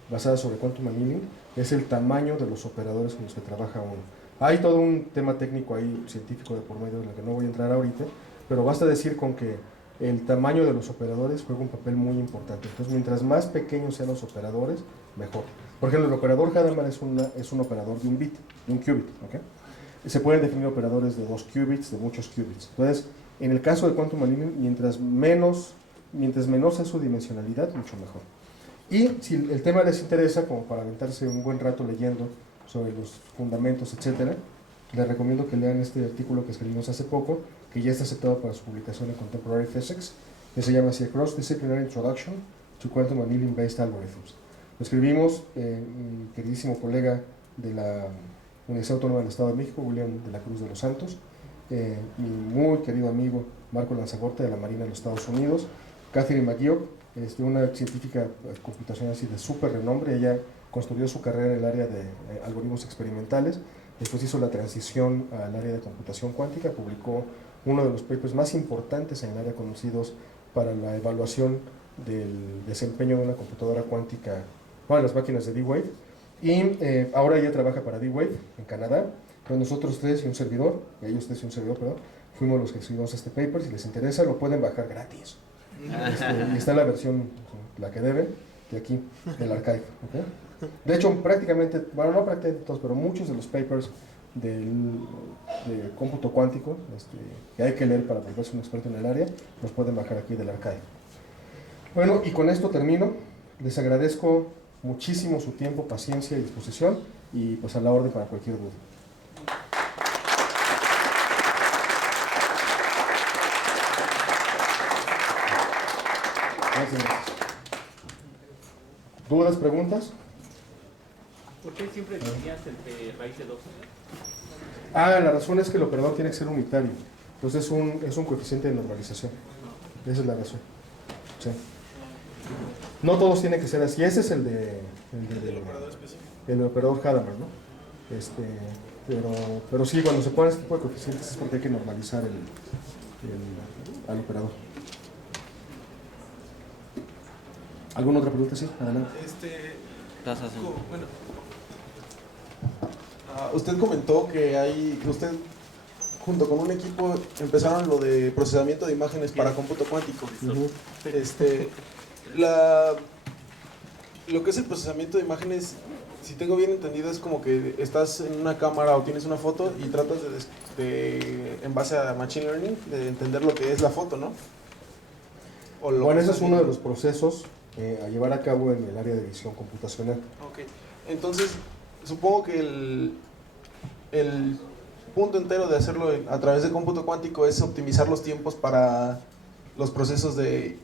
basada sobre Quantum Annealing es el tamaño de los operadores con los que trabaja uno. Hay todo un tema técnico ahí, científico de por medio, en el que no voy a entrar ahorita, pero basta decir con que el tamaño de los operadores juega un papel muy importante. Entonces, mientras más pequeños sean los operadores, mejor. Por ejemplo, el operador Hadamard es un operador de un bit, de un qubit. ¿Okay? Se pueden definir operadores de 2 qubits, de muchos qubits. Entonces, en el caso de Quantum Annealing, mientras menos sea su dimensionalidad, mucho mejor. Y si el tema les interesa, como para aventarse un buen rato leyendo sobre los fundamentos, etcétera, les recomiendo que lean este artículo que escribimos hace poco, que ya está aceptado para su publicación en Contemporary Physics, que se llama así, Cross-Disciplinary Introduction to Quantum Annealing-Based Algorithms. Lo escribimos mi queridísimo colega de la Universidad Autónoma del Estado de México, William de la Cruz de los Santos, mi muy querido amigo Marco Lanzagorta de la Marina de los Estados Unidos, Catherine McGeoch, una científica computacional así de súper renombre. Ella construyó su carrera en el área de algoritmos experimentales, después hizo la transición al área de computación cuántica, publicó uno de los papers más importantes en el área conocidos para la evaluación del desempeño de una computadora cuántica para las máquinas de D-Wave, y ahora ella trabaja para D-Wave en Canadá. Pero nosotros tres y un servidor, ellos tres y un servidor, perdón, fuimos los que escribimos este paper. Si les interesa, lo pueden bajar gratis. Y está la versión, la que deben, de aquí, del archive. ¿Okay? De hecho, prácticamente, bueno, no prácticamente todos, pero muchos de los papers de cómputo cuántico que hay que leer para volverse un experto en el área, los pueden bajar aquí del archive. Bueno, y con esto termino. Les agradezco muchísimo su tiempo, paciencia y disposición, y pues a la orden para cualquier duda. Gracias. ¿Dudas, preguntas? ¿Por qué siempre dividías entre raíz de 2? La razón es que el operador tiene que ser unitario. Entonces es un coeficiente de normalización. Esa es la razón. Sí. No todos tienen que ser así. Ese es el el operador Hadamard, ¿no? Pero sí, cuando se ponen este tipo de coeficientes es porque hay que normalizar al operador. ¿Alguna otra pregunta? Sí, adelante. Bueno, usted comentó que usted junto con un equipo empezaron lo de procesamiento de imágenes para cómputo cuántico. Lo que es el procesamiento de imágenes, si tengo bien entendido, es como que estás en una cámara o tienes una foto y tratas en base a Machine Learning, de entender lo que es la foto, ¿no? Bueno, ese es uno de los procesos a llevar a cabo en el área de visión computacional. Ok, entonces supongo que el punto entero de hacerlo a través de cómputo cuántico es optimizar los tiempos para los procesos de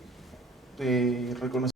reconocimiento